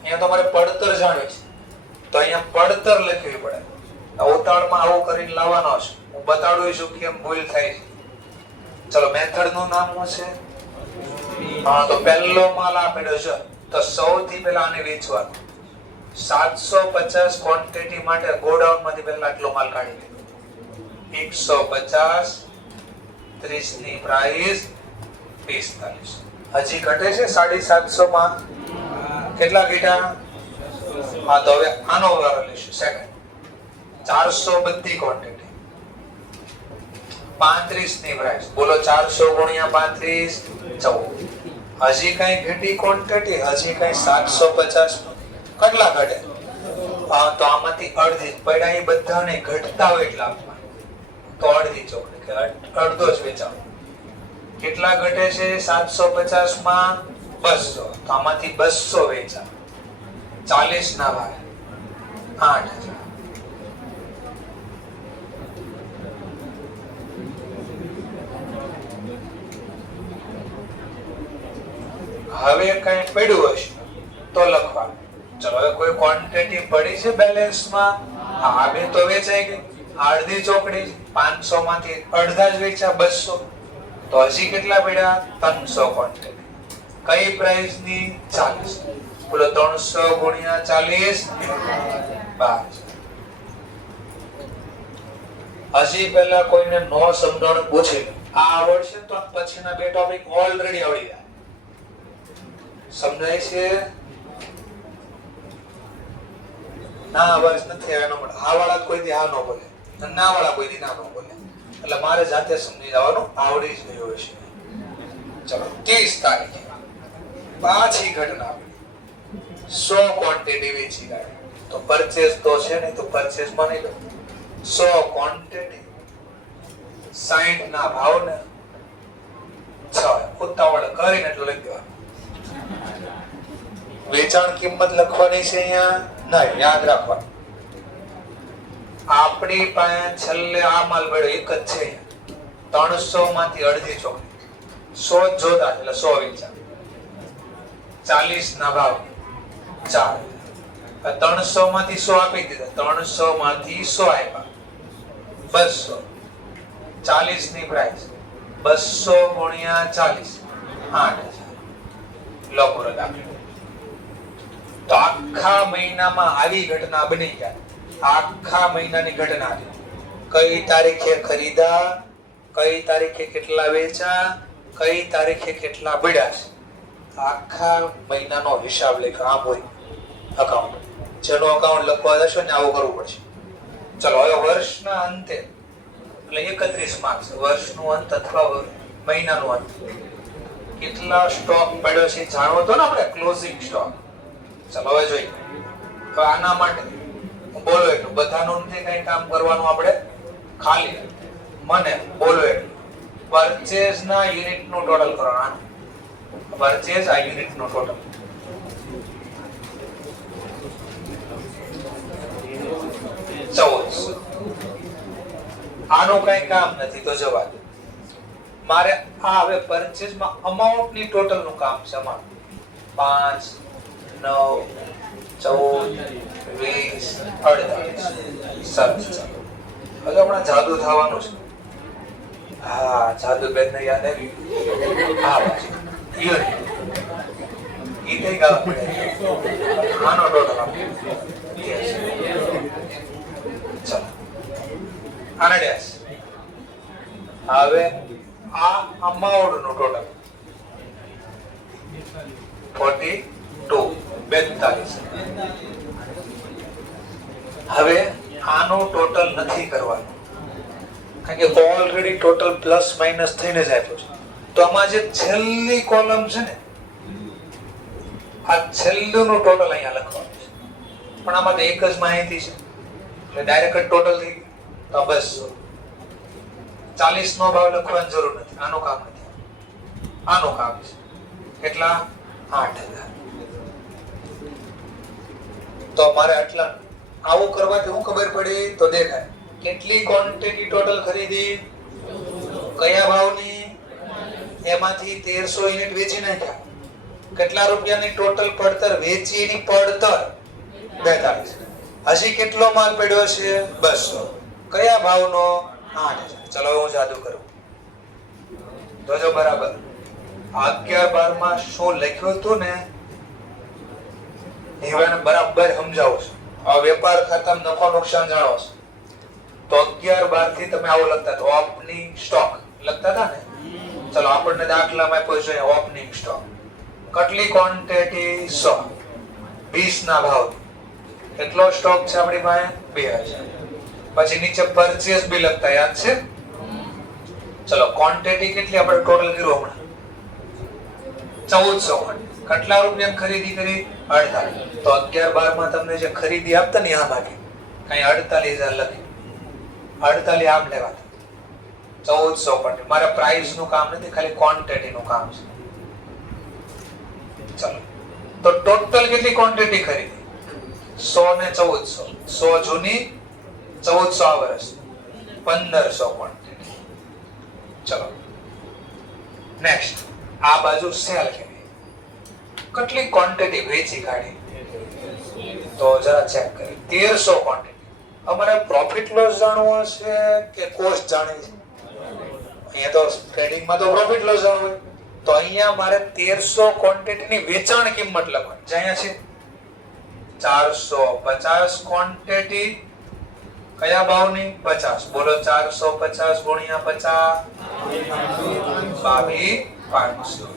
અહીંયા તો મારે પડતર જાણવી છે તો અહીંયા પડતર લખવી પડે. ઉતાવળમાં આવું કરીને લાવવાનો છે. હું બતાડું છું કેમ ભૂલ થાય છે. ચલો, મેથડ નું નામ શું છે? હા, તો પહેલો માલ આપેલો છે તો સૌથી પહેલા આને વેચવાનો. 750 ક્વોન્ટિટી માટે ગોડાઉન માંથી પહેલા આટલો માલ કાઢી લે. 150, 30 ની પ્રાઇસ, 45. હજી ઘટે છે 750 માં. કેટલા ઘટ્યા? હા, તો હવે આનો વારો લેશું. સેકન્ડ 400 બધી ક્વોન્ટિટી, 35 ની પ્રાઇસ. બોલો 400 ગુણ્યા 35, 14. હજી કઈ ઘટી ક્વોન્ટિટી? હજી કઈ 750. કેટલા ઘટે? હા, તો આમાંથી અડધી પડ્યા. એ બધાને ઘટતા હોય એટલા તો અડધી ચોકડી કે અડધો જ વેચાણ. કેટલા ઘટે છે 750 માં? 200. તો આમાંથી 200 વેચાણ. 40 ના ભાવે 8,000. હવે કઈ પડ્યું હશે તો લખવા. ચલો, હવે કોઈ ક્વોન્ટિટી પડી છે બેલેન્સમાં? હા, બે તો વેચાઈ ગઈ. અડધી ચોકડી 500 માંથી અડધા જ વેચ્યા, 200. તો હજી કેટલા પડ્યા? 300 ક્વોન્ટિટી. કઈ પ્રાઇસ ની? 40. બોલો 300 ગુણ્યા 40, 12. હજી પહેલા કોઈને નો સમજણ પૂછી આ આવડશે તો પછીના બે ટોપિક ઓલરેડી આવડી જાય. સમજાય છે? ના વર્ષ નથી આવ્યા મળે. હા વાળા કોઈ દી હા નો બોલે, ના વાળા કોઈ દી ના નો બોલે. એટલે મારે જાતે સમજી જવાનું, આવડી જ ગયું હશે. ચલો, 30 તારીખે પાછી ઘટના. 100 ક્વોન્ટિટી વેચી કાઢી. તો પરચેસ તો છે ને, તો પરચેસ માં નહીં લો. 100 ક્વોન્ટિટી, 60 ના ભાવ ને 6. ઉતાવળ કરીને એટલું લખી દેવાનું. વેચાણ કિંમત લખવાની છે અહીંયા? ના, યાદ રાખવાનું. આપણી પાસે છેલ્લે આ માલ મળ્યો એક જ છે. 300 માંથી અડધી ચોકડી. 100 જોતા એટલે 100 વેચાણ. 40 ના ભાવ 4. 300 માંથી 100 આપી દીધા. 300 માંથી 100 આપ્યા, 200. 40 ની પ્રાઇસ, 200 ગુણ્યા 40, 8,000. લો પૂરો દાખલો. તો આખા મહિનામાં આવી ઘટના બની જાય. આખા મહિનાની ઘટના છે. કઈ તારીખે ખરીદા, કઈ તારીખે કેટલા વેચા, કઈ તારીખે કેટલા પડ્યા છે. આખા મહિનાનો હિસાબ લેખો. આમ હોય અકાઉન્ટ. જેનો અકાઉન્ટ લખવા જશો ને આવું કરવું પડશે. ચલો, હવે વર્ષના અંતે એટલે 31 માર્ચ, વર્ષનું અંત અથવા મહિનાનું અંત, કેટલા સ્ટોક પડ્યો છે જાણવો તો ને આપણે, ક્લોઝિંગ સ્ટોક. ચલો હવે જોઈએ. તો આના માટે બોલો એટલું, બધાનું નથી કઈ કામ કરવાનું આપણે, ખાલી મને બોલો એટલું પરચેઝ ના યુનિટ નું ટોટલ કરવાનું. પરચેઝ આ યુનિટ નું ટોટલ 14. આનું કઈ કામ નથી તો જવા દો. મારે આ હવે પરચેઝ માં અમાઉન્ટ ની ટોટલ નું કામ છે. અમાઉન્ટ 5, 9, 14, 20, 48. સરસ. હવે હમણાં જાદુ થવાનું છે. હા, જાદુ બેન ને યાદ આવી. હા બાજુ ઈ કઈ ગાવા પડે. આનો ટોટલ આપો. ચલો આને ડેશ. હવે આ અમાઉન્ટ નું ટોટલ 42, 42. હવે આનો ટોટલ નથી કરવાનો કારણ કે ઓલરેડી ટોટલ પ્લસ માઇનસ થઈને જ આપ્યું છે. તો આમાં જે છેલ્લી કોલમ છે ને, આ છેલ્લું નું ટોટલ અહીંયા લખવાનું છે. પણ આમાં તો એક જ માહિતી છે એટલે ડાયરેક્ટ ટોટલ થઈ ગયું. તો બસ 40 નો ભાવ લખવાની જરૂર નથી. આનું કામ નથી, આનું કામ છે. કેટલા? 8000. તો મારે આટલા આવું કરવાથી હું ખબર પડી તો દેખાય કેટલી ક્વોન્ટિટી ટોટલ ખરીદી, કયા ભાવની, એમાંથી 1300 યુનિટ વેચી નાખ્યા. કેટલા રૂપિયાની ટોટલ પડતર વેચી, એની પડતર 42. હજી કેટલો માલ પડ્યો છે? 200. કયા ભાવનો? 8000. ચલો હું જાદુ કરું. જોજો બરાબર 11-12 માં શું લખ્યું હતું ને એવાને બરાબર સમજાવું છું. આ વેપાર ખાતામાં નફો નુકસાન જાણો છો તો 11-12 થી તમે આવું લખતા હતા. ઓપનિંગ સ્ટોક લખતા હતા ને. ચલો આપણને દાખલામાં પૂછ્યું છે ઓપનિંગ સ્ટોક. કેટલી ક્વોન્ટિટી? 100. 20 ના ભાવ. કેટલો સ્ટોક છે આપણી પાસે? 2000. પછી નીચે પરચેસ બી લખતા, યાદ છે? ચલો ક્વોન્ટિટી કેટલી આપણે ટોટલ કર્યું હમણાં? 1400. કેટલા રૂપિયાની ખરીદી કરી? 48. તો 11-12 માં તમને જે ખરીદી આપતા ને આ ભાગે કઈ 48000 લખી. 48 આમ લેવાતા. 1400 ક્વોન્ટિટી. મારા પ્રાઇસ નું કામ નથી, ખાલી ક્વોન્ટિટી નું કામ છે. ચલો તો ટોટલ કેટલી ક્વોન્ટિટી ખરીદી? 100 ને 1400. 100 જૂની, 1400 આ વર્ષ. 1500 ક્વોન્ટિટી. ચલો નેક્સ્ટ આ બાજુ સેલ કરી. કેટલી ક્વોન્ટિટી વેચી કાઢી? તો જરા ચેક કરી. 1300 ક્વોન્ટિટી. અમારે પ્રોફિટ લોસ જાણવો છે કે કોસ્ટ જાણવી છે? અહીંયા તો ટ્રેડિંગમાં તો પ્રોફિટ લોસ જાણવું હોય. તો અહીંયા મારે 1300 ક્વોન્ટિટીની વેચાણ કિંમત લખવાની છે. અહીંયા છે 450 ક્વોન્ટિટી. કયા ભાવની? 50. બોલો 450 ગુણ્યા 50 22,500.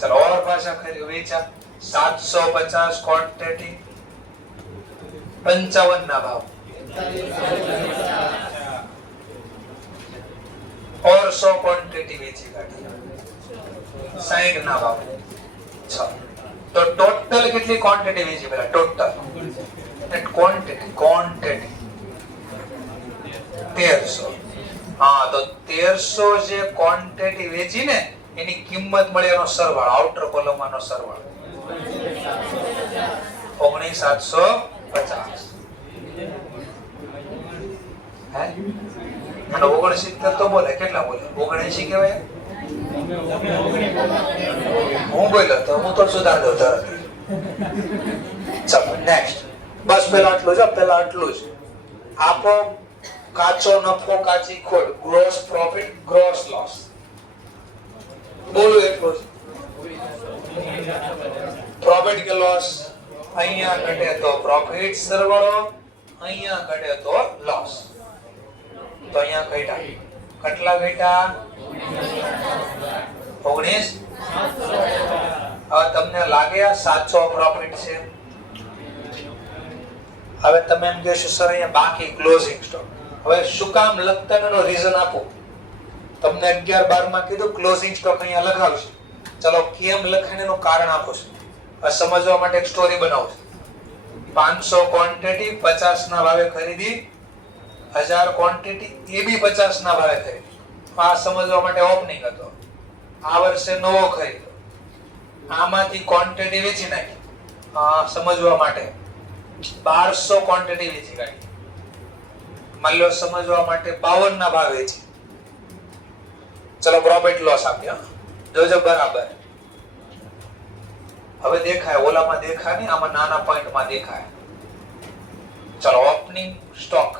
चलो और भाषा खरी वेचा 750 क्वांटिटी 55 ना भाव और 100 क्वांटिटी वेची काढी 60 ना भाव. तो टोटल कितनी क्वांटिटी वेची? पेला टोटल क्वांटिटी 1300. हाँ तो 1300 જે ક્વોન્ટિટી વેચી ને એની કિંમત મળી એનો સરવાળો આઉટર કોલમનો સરવાળો 19750. હે અને 69 તો બોલે કેટલા બોલે? 79 કહેવાય. હું બોલ્યો તો હું તો સુધાર દઉં તરત. ચાલો નેક્સ્ટ. બસ પેલા આટલું જ, પેલા આટલું જ આપો. કાચો નફો, કાચી ખોટ, ગ્રોસ પ્રોફિટ, ગ્રોસ લોસ. બોલો એટલું જ. પ્રોફિટ કે લોસ અહીંયા ઘટે તો પ્રોફિટ સરવાળો, અહીંયા ઘટે તો લોસ. તો અહીંયા ઘટ્યા. કેટલા ઘટ્યા? 19. હવે તમને લાગે આ સાચો પ્રોફિટ છે? હવે તમે એમ કહેશો સર અહીંયા બાકી ક્લોઝિંગ સ્ટોક. હવે શું કામ લખતા એનો રીઝન આપો. તમને 11-12 માં કીધું ક્લોઝિંગ સ્ટોક અહીંયા લખાવશે. ચલો કેમ લખાય એનું કારણ આપો છું. આ સમજવા માટે એક સ્ટોરી બનાવું છું. 500 ક્વોન્ટિટી 50 ના ભાવે ખરીદી, 1000 ક્વોન્ટિટી એ બી 50 ના ભાવે ખરીદી. આ સમજવા માટે ઓપનિંગ હતો. આ વર્ષે નવો ખરીદ્યો, આમાંથી ક્વોન્ટિટી વેચી નાખી. આ સમજવા માટે 1200 ક્વોન્ટિટી વેચી કાઢી. માલ્યો સમજવા માટે 52 ના ભાવ વેચી. ચલો પ્રોફિટ લોસ આપ્યો. જોજો બરાબર. હવે દેખાય, ઓલામાં દેખાય નહીં, આમાં નાના પોઈન્ટમાં દેખાય. ચલો, ઓપનિંગ સ્ટોક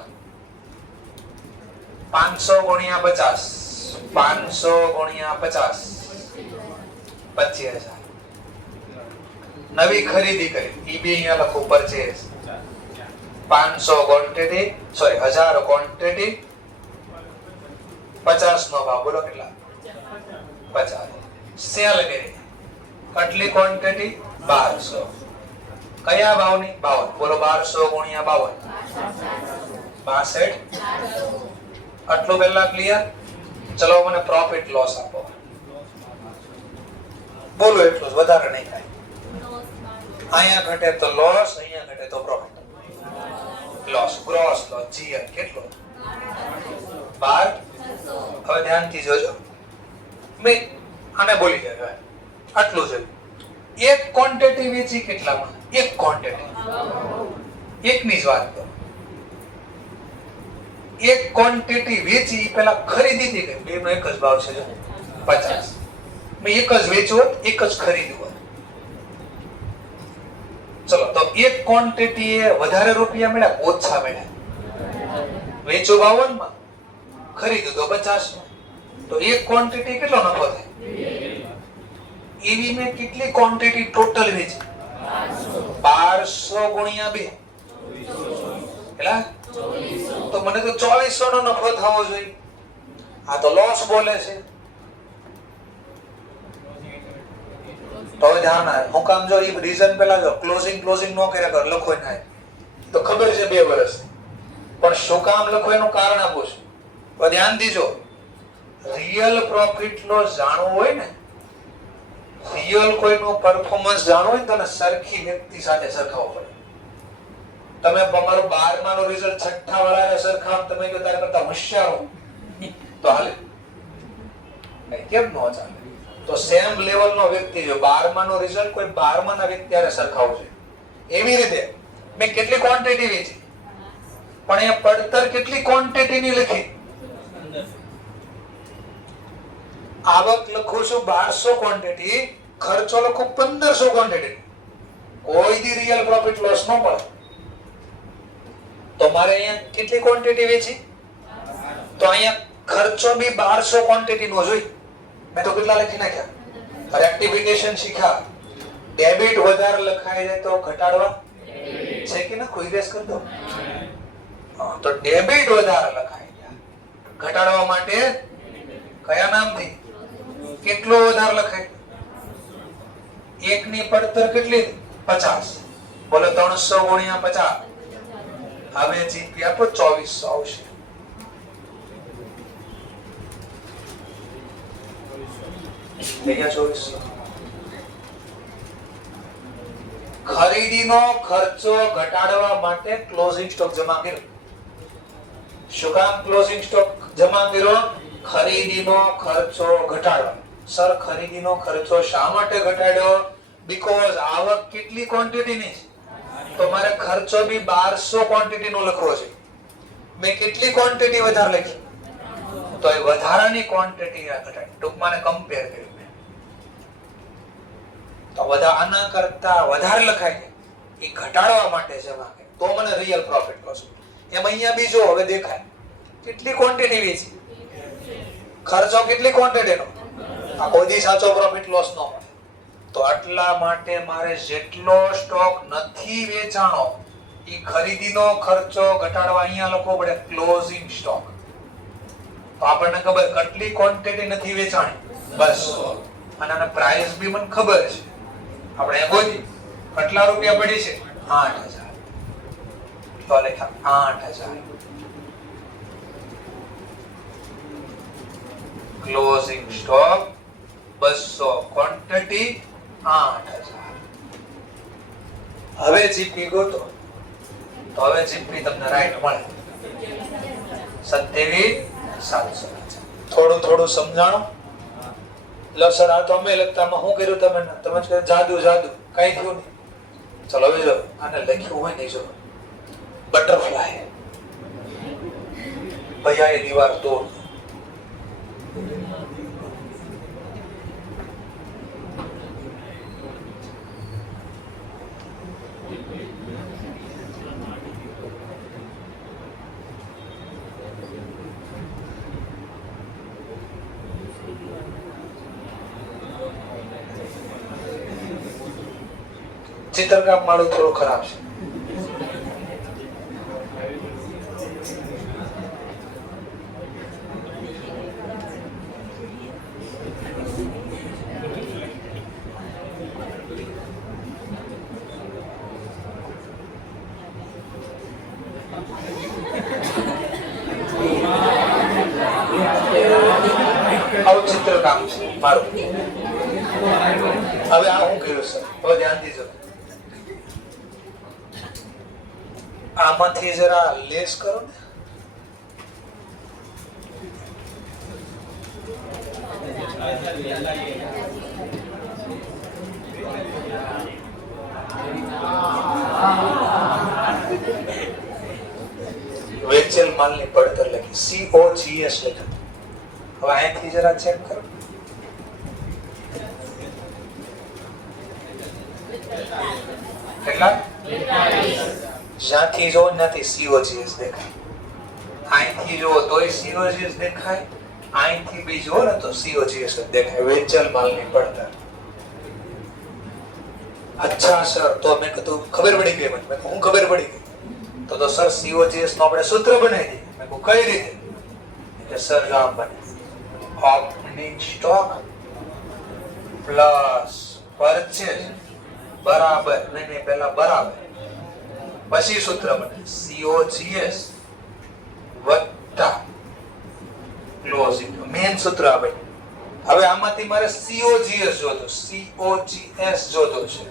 500 ગુણ્યા 50, 500 ગુણ્યા 50, 25,000. નવી ખરીદી કરી, ઈ બી અહીંયા લખો, પરચેસ. 500 ક્વોન્ટિટી, સોરી 1000 ક્વોન્ટિટી, 50 નો ભાવ. બોલો કેટલા? 50. સેલ કરી, કેટલી ક્વોન્ટિટી? 1200. કયા ભાવની? 52. બોલો 1200 ગુણ્યા 52, 62. આટલું પહેલા ક્લિયર? ચલો મને પ્રોફિટ લોસ આપો. બોલો એટલું જ, વધારે નહીં થાય. અહીંયા ઘટે તો લોસ, અહીંયા ઘટે તો profit. Loss, gross loss, GL કેટલો? 12. હવે ધ્યાનથી જોજો, મેં આને બોલી જાય આટલું છે. એક ક્વોન્ટિટી વેચી કેટલામાં? એક ક્વોન્ટિટી, એકની જ વાત કરો. એક ક્વોન્ટિટી વેચી, પેલા ખરીદી હતી કે બેનો એક જ ભાવ છે, 50. મેં એક જ વેચ્યું હોત, એક જ ખરીદ્યું હોત. ચલો, તો એક ક્વોન્ટિટી એ વધારે રૂપિયા મળ્યા, ઓછા મળ્યા? વેચો 52 માં, ખરીદ્યું તો 50 માં. તો એક ક્વોન્ટિટી કેટલો નફો થાય? એવી મેં કેટલી ક્વોન્ટિટી ટોટલ વેચી? 1200 ગુણ્યા 2 કેટલા? તો મને તો 2400 નો નફો થવો જોઈએ. આ તો લોસ બોલે છે. તો ધ્યાન આવે, હું કામ જો એ રીઝન પેલા જો ક્લોઝિંગ નો કર્યા કર, લખો ના, તો ખબર છે 2 વર્ષ, પણ શું કામ લખો એનું કારણ આપું છું. તો ધ્યાન દીજો, રિયલ પ્રોફિટ લોસ જાણવું હોય ને, રિયલ કોઈનું પરફોર્મન્સ જાણવું હોય ને, તો સરખી વ્યક્તિ સાથે સરખાવવું પડે. તમે તમારું 12મા નો રિઝલ્ટ 6ઠ્ઠા વાળાને સરખાવ, તમે જો તારે કરતા હોશિયાર હો તો હાલે નહીં, કેમ નો ચાલે? તો સેમ લેવલ નો વ્યક્તિ જો 12મા નો રિઝલ્ટ કોઈ 12મા ના વ્યક્તિ સાથે સરખાવવું છે. એવી રીતે મેં કેટલી ક્વોન્ટિટી વેચી, પણ અહીંયા પડતર કેટલી ક્વોન્ટિટી ની લખી. આવક લખું છું 1200 ક્વોન્ટિટી, ખર્ચો લખું 1500 ક્વોન્ટિટી. કોઈ દી રિયલ પ્રોફિટ લોસ ન મળે. તો મારે અહીંયા કેટલી ક્વોન્ટિટી વેચી? તો અહીંયા ખર્ચો બી 1200 ક્વોન્ટિટી નો જોઈ. મેં તો કેટલા લખી નાખ્યા? રેક્ટિફિકેશન શીખ્યા. ડેબિટ વધારે લખાઈ જાય તો ઘટાડવા છે કે ના? કોઈ રેસ કરી દો. તો ડેબિટ વધારે લખાઈ ગયા, ઘટાડવા માટે કયા નામથી? કેટલો વધારે લખાય? એકની પડતર કેટલી? 50. બોલો 300 ગુણ્યા 50. હવે જીપી આપો 2400 આવશે. અહીંયા 2400. ખરીદીનો ખર્ચો ઘટાડવા માટે ક્લોઝિંગ સ્ટોક જમા કર્યો. શું કામ ક્લોઝિંગ સ્ટોક જમા કર્યો? ખરીદીનો ખર્ચો ઘટાડવા. સર, ખરીદીનો ખર્ચો શા માટે ઘટાડ્યો? બીકોઝ આવક કેટલી ક્વોન્ટિટીની છે, તો મારે ખર્ચો બી 1200 ક્વોન્ટિટી નો લખવો છે. મેં કેટલી ક્વોન્ટિટી વધારે લખી? તો એ વધારાની ક્વોન્ટિટી ઘટાડી, ટૂંકમાં કમ્પેર કર્યું. તો આના કરતા વધારે લખાય એ ઘટાડવા માટે જમા કરે, તો મને રિયલ પ્રોફિટ લોસ. એમ અહીંયા બીજો હવે દેખાય કેટલી ક્વોન્ટિટી વેચી, ખર્ચો કેટલી ક્વોન્ટિટીનો, આ કોઈ દી સાચો પ્રોફિટ લોસ નો મળે. તો આટલા માટે મારે જેટલો સ્ટોક નથી વેચાણો એ ખરીદીનો ખર્ચો ઘટાડવા અહીંયા લખવો પડે ક્લોઝિંગ સ્ટોક. તો આપણને ખબર કેટલી ક્વોન્ટિટી નથી વેચાણી? 200. અને આના પ્રાઇસ બી મને ખબર છે. આપણે ગોતી કેટલા રૂપિયા પડી છે? 8000. તો લખ્યા 8000. Closing stock 200, quantity 8000. હવે જીપી ગોતો. તો હવે જીપી તમને રાઈટ મળે 27700. થોડું સમજાણો? લો સર, આ તો અમે લખતામાં શું કર્યું તમે જાદુ કઈ થયું નહીં. ચલો હવે જો આને લખ્યું હોય નહીં, જો બટરફ્લાય, ભૈયાએ દીવાર તોડ, ચિત્રકામ મારું થોડું ખરાબ છે. આવું ચિત્રકામ છે મારું. હવે આ હું કર્યું સર, હવે ધ્યાન દીજો. આમાંથી જરા લેસ કરો ને. વેચેલ માલની પડતર લખી, COGS લખ્યું. હવે અહીંથી જરા ચેક કરો. કેટલા? જ્યાંથી જો ત્યાંથી COGS દેખાય. અહીંથી જો તોય COGS દેખાય, અહીંથી બી જો ને તો COGS જ દેખાય. વેચેલ માલની પડતર. અચ્છા સર, તો મેં કીધું ખબર પડી ગઈ મને. હું ખબર પડી ગઈ તો સર COGS નો આપણે સૂત્ર બનાવી દઈએ. મેં કહ્યું કઈ રીતે? એટલે સર જો આમ બને, ઓપનિંગ સ્ટોક પ્લસ પરચેઝ બરાબર, નહીં પહેલા બરાબર, પછી સૂત્ર બને COGS વત્તા ક્લોઝિંગ. મેન સૂત્ર આ બને. હવે આમાંથી મારે COGS જોતો, COGS જોતો છે.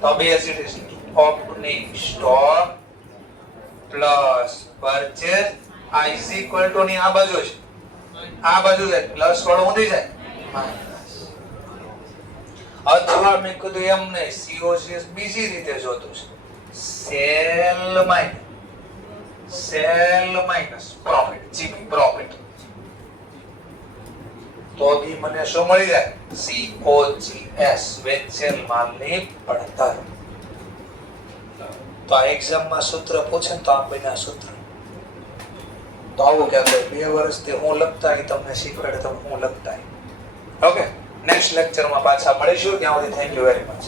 તો બે as it is, opening stock plus purchase આ ઇઝ ઇક્વલ ટુ ની આ બાજુ છે, આ બાજુ જાય પ્લસ વાળો ઊંધી જાય માઈનસ. અથવા મેં કીધું એમ નહીં, COGS બીજી રીતે જોતું છે, cell minus profit, GP profit. તો બી મને શું મળી જાય? COGS વેચેલ માલની પડતર. તો આ એક્ઝામમાં સૂત્ર પૂછે તો આ બન્યા સૂત્ર. તો આવું કે 2 વર્ષથી હું લખતા તમને શીખવાડે તો હું લખતા. ઓકે, નેક્સ્ટ લેક્ચરમાં પાછા મળીશું. ત્યાં સુધી થેન્ક યુ વેરી મચ.